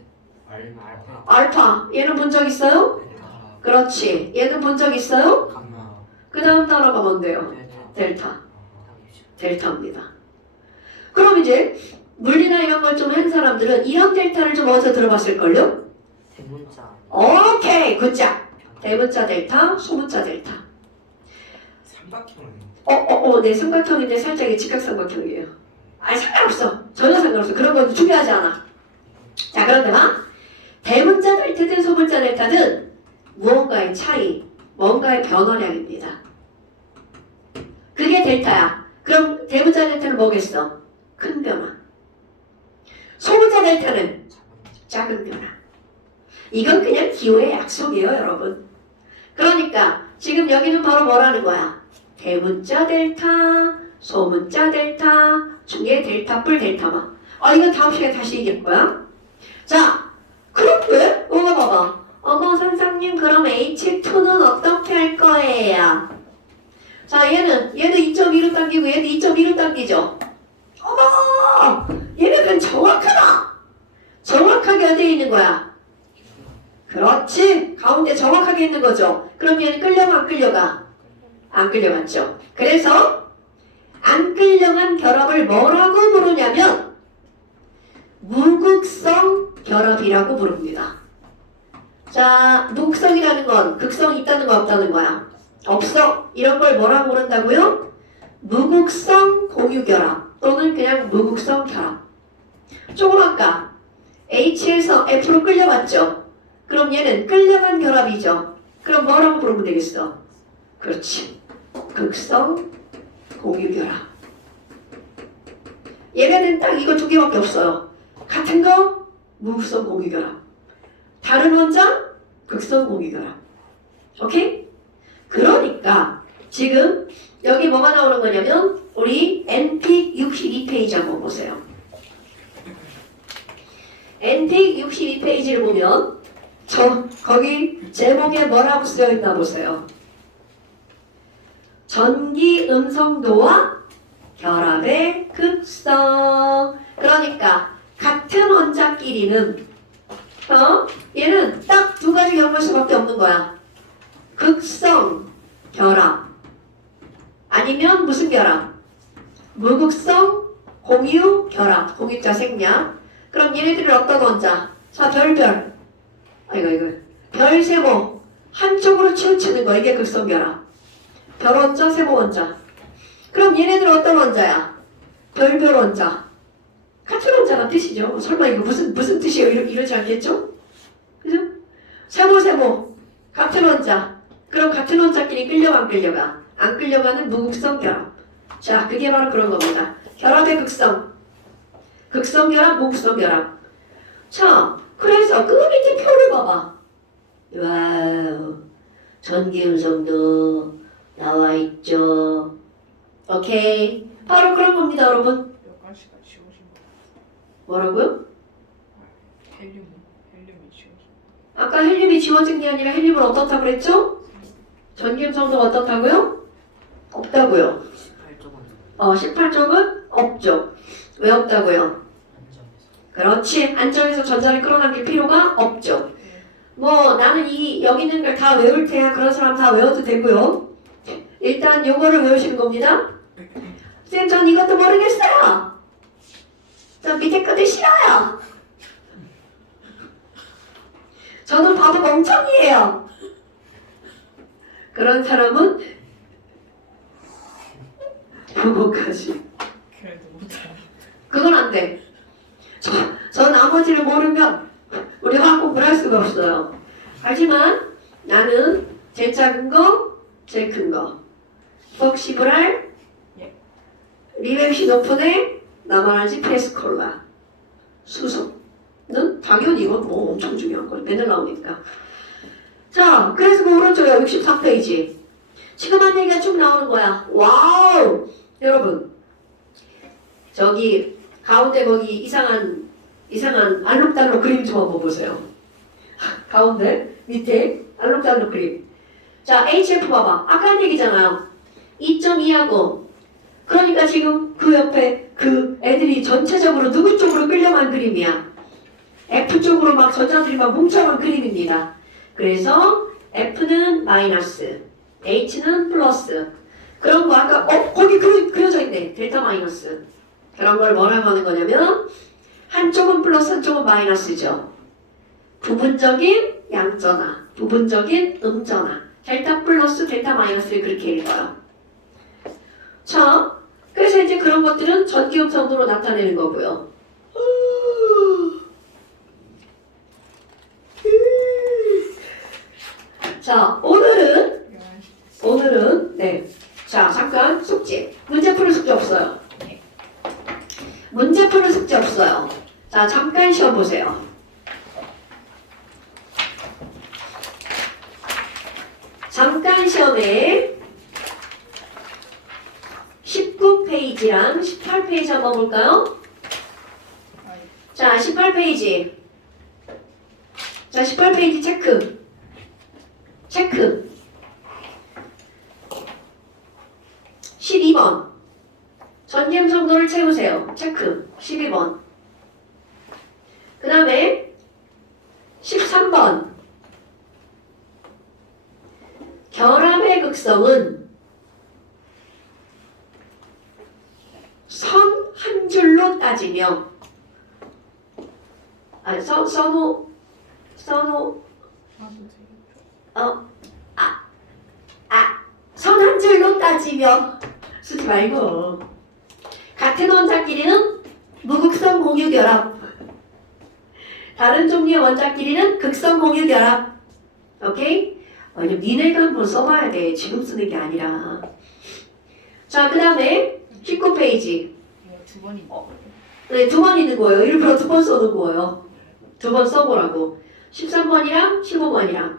알파 알파. 얘는 본 적 있어요? 델타 그렇지. 얘는 본 적 있어요? 감마 그 다음 단어가 뭔데요? 델타 델타. 답이죠. 델타입니다. 그럼 이제 물리나 이런 걸 좀 한 사람들은 이런 델타를 좀 어디서 들어봤을걸요? 대문자 오케이, 굿잡. 대문자 델타, 소문자 델타. 삼각형은 네, 삼각형인데 살짝 직각삼각형이에요. 아니, 상관없어. 전혀 상관없어. 그런 건 중요하지 않아. 자, 그런데 막 대문자 델타든 소문자 델타든 무언가의 차이, 뭔가의 변화량입니다. 그게 델타야. 그럼 대문자 델타는 뭐겠어? 큰 변화. 소문자 델타는 작은 변화. 이건 그냥 기호의 약속이에요, 여러분. 그러니까 지금 여기는 바로 뭐라는 거야? 대문자 델타, 소문자 델타, 중에 델타 뿔 델타마. 이거 다음 시간에 다시 얘기할 거야. 자, 그런데 이거 봐봐. 어머 선생님, 그럼 H2는 어떻게 할 거예요? 자, 얘도 2.2로 당기고 얘도 2.2로 당기죠. 어머, 얘는 그냥 정확하다. 정확하게 어디에 있는 거야? 그렇지. 가운데 정확하게 있는 거죠. 그럼 얘는 끌려가 안 끌려가? 안 끌려갔죠. 그래서 안 끌려간 결합을 뭐라고 부르냐면 무극성 결합이라고 부릅니다. 자, 무극성이라는 건 극성이 있다는 거 없다는 거야? 없어. 이런 걸 뭐라고 부른다고요? 무극성 공유결합 또는 그냥 무극성 결합. 조금 아까 H에서 F로 끌려갔죠. 그럼 얘는 끌려간 결합이죠. 그럼 뭐라고 부르면 되겠어? 그렇지. 극성 공유결합. 얘네는 딱 이거 두 개밖에 없어요. 같은 거 무극성 공유결합. 다른 원자 극성 공유결합. 오케이? 그러니까 지금 여기 뭐가 나오는 거냐면 우리 NP 62페이지 한번 보세요. NP 62페이지를 보면 거기 제목에 뭐라고 쓰여있나 보세요. 전기 음성도와 결합의 극성. 그러니까 같은 원자끼리는 얘는 딱 두 가지 경우일 수밖에 없는 거야. 극성 결합 아니면 무슨 결합? 무극성 공유 결합. 공유자 생략. 그럼 얘네들은 어떤 원자? 자, 별별. 이거 별세모 한쪽으로 치우치는 거. 이게 극성 결합. 별원자, 세모원자. 그럼 얘네들은 어떤 원자야? 별별 원자. 같은 원자란 뜻이죠. 설마 이거 무슨 뜻이에요? 이러지 않겠죠? 그죠? 세모 같은 원자. 그럼 같은 원자끼리 끌려가 안 끌려가? 안 끌려가는 무극성 결합. 자, 그게 바로 그런 겁니다. 결합의 극성. 극성 결합, 무극성 결합. 자, 그래서 그 밑에 표를 봐봐. 와우, 전기 음성도 나와 있죠. 오케이. 바로 그런 겁니다, 여러분. 몇 가지가 지워진 거. 뭐라고요? 헬륨이 지워진 거. 아까 헬륨이 지워진 게 아니라 헬륨은 어떻다고 그랬죠? 전기 음성도 어떻다고요? 없다고요. 18쪽은 18쪽은 없죠. 왜 없다고요? 안전해서 그렇지. 안전에서 전자를 끌어당길 필요가 없죠. 뭐 나는 여기 있는 걸 다 외울 테야. 그런 사람 다 외워도 되고요. 일단 요거를 외우시는 겁니다. 선생님, 전 이것도 모르겠어요. 저 밑에 것도 싫어요. 저는 바보 멍청이에요. 그런 사람은 요거까지. 그래도 못해. 그건 안 돼. 저 나머지를 모르면 우리가 공부를 할 수가 없어요. 하지만 나는 제일 작은 거, 제일 큰 거. 폭시브랄, 리맵시 높은 애, 나만하지 페스콜라. 수소는 당연히 이건 뭐 엄청 중요한 거죠. 맨날 나오니까. 자, 그래서 그 오른쪽에 63페이지. 지금 한 얘기가 쭉 나오는 거야. 와우! 여러분, 저기 가운데 거기 이상한 알록달록 그림 좀 한번 보세요. 가운데 밑에 알록달록 그림. 자, HF 봐봐. 아까 한 얘기잖아요. 2.2하고 그러니까 지금 그 옆에 그 애들이 전체적으로 누구 쪽으로 끌려간 그림이야. F 쪽으로 막 전자들이 막 뭉쳐간 그림입니다. 그래서 F는 마이너스, H는 플러스. 그런 거 아까 거기 그려져 있네. 델타 마이너스. 그런 걸 뭐라고 하는 거냐면 한쪽은 플러스 한쪽은 마이너스죠. 부분적인 양전화, 부분적인 음전화. 델타 플러스 델타 마이너스를 그렇게 읽어요. 자, 그래서 이제 그런 것들은 전기음 정도로 나타내는 거고요. 자, 오늘은 네. 자, 잠깐 숙제. 문제 푸는 숙제 없어요. 문제 푸는 숙제 없어요. 자, 잠깐 시험 보세요. 잠깐 시험에 19페이지랑 18페이지 한번 볼까요? 자, 18페이지. 자, 18페이지 체크. 12번. 전기음 정도를 채우세요. 체크. 12번. 그 다음에 13번. 결합의 극성은 선 한 줄로 따지며 선 한 줄로 따지며 쓰지 말고 같은 원자끼리는 무극성 공유결합 다른 종류의 원자끼리는 극성 공유결합 오케이? 니네가 한번 써봐야 돼. 지금 쓰는 게 아니라 자, 그 다음에 19페이지 두 번이 네, 2번 있는 거예요. 일부러 2번 써는 거예요. 2번 써보라고 13번이랑 15번이랑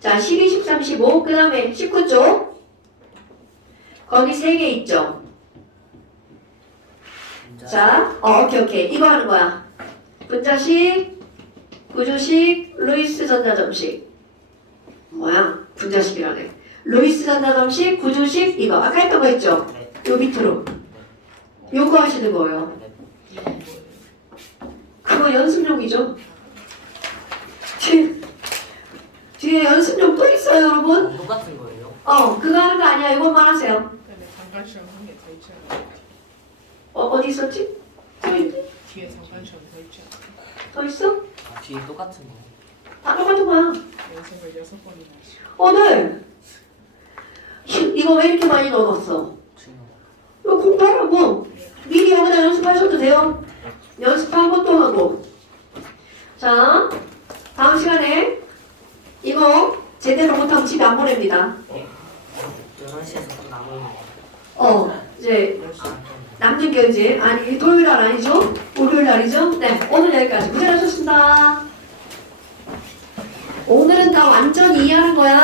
자, 12, 13, 15. 그 다음에 19쪽. 거기 3개 있죠. 자, 오케이. 이거 하는 거야. 분자식, 구조식, 루이스 전자점식. 뭐야? 분자식이라네. 루이스 전자점식, 구조식, 이거. 아까 했던 거 있죠? 요 밑으로. 요거 하시는 거예요. 그거 연습용이죠. 뒤에 연습용 또 있어요, 여러분. 똑같은 거예요? 그거 하는 거 아니야. 이것만 하세요. 근데 잠깐 시험 한게 더 있잖아. 어디 있었지? 뒤에 잠깐 시험 더 있잖아. 더 있어? 뒤에 똑같은 거. 다 똑같은 거야. 연습을 6번이나 하시고. 네. 이거 왜 이렇게 많이 넣어놨어? 이거 공부하라고. 미리 여기다 연습하셔도 돼요. 연습하고 또 하고. 자, 다음 시간에 이거 제대로 못하면 집에 안 보냅니다. 11시에서 또 남은 이제 남는 게 이제 토요일 날 아니죠? 월요일 날이죠? 네, 오늘 여기까지. 고생하셨습니다. 오늘은 다 완전히 이해하는 거야.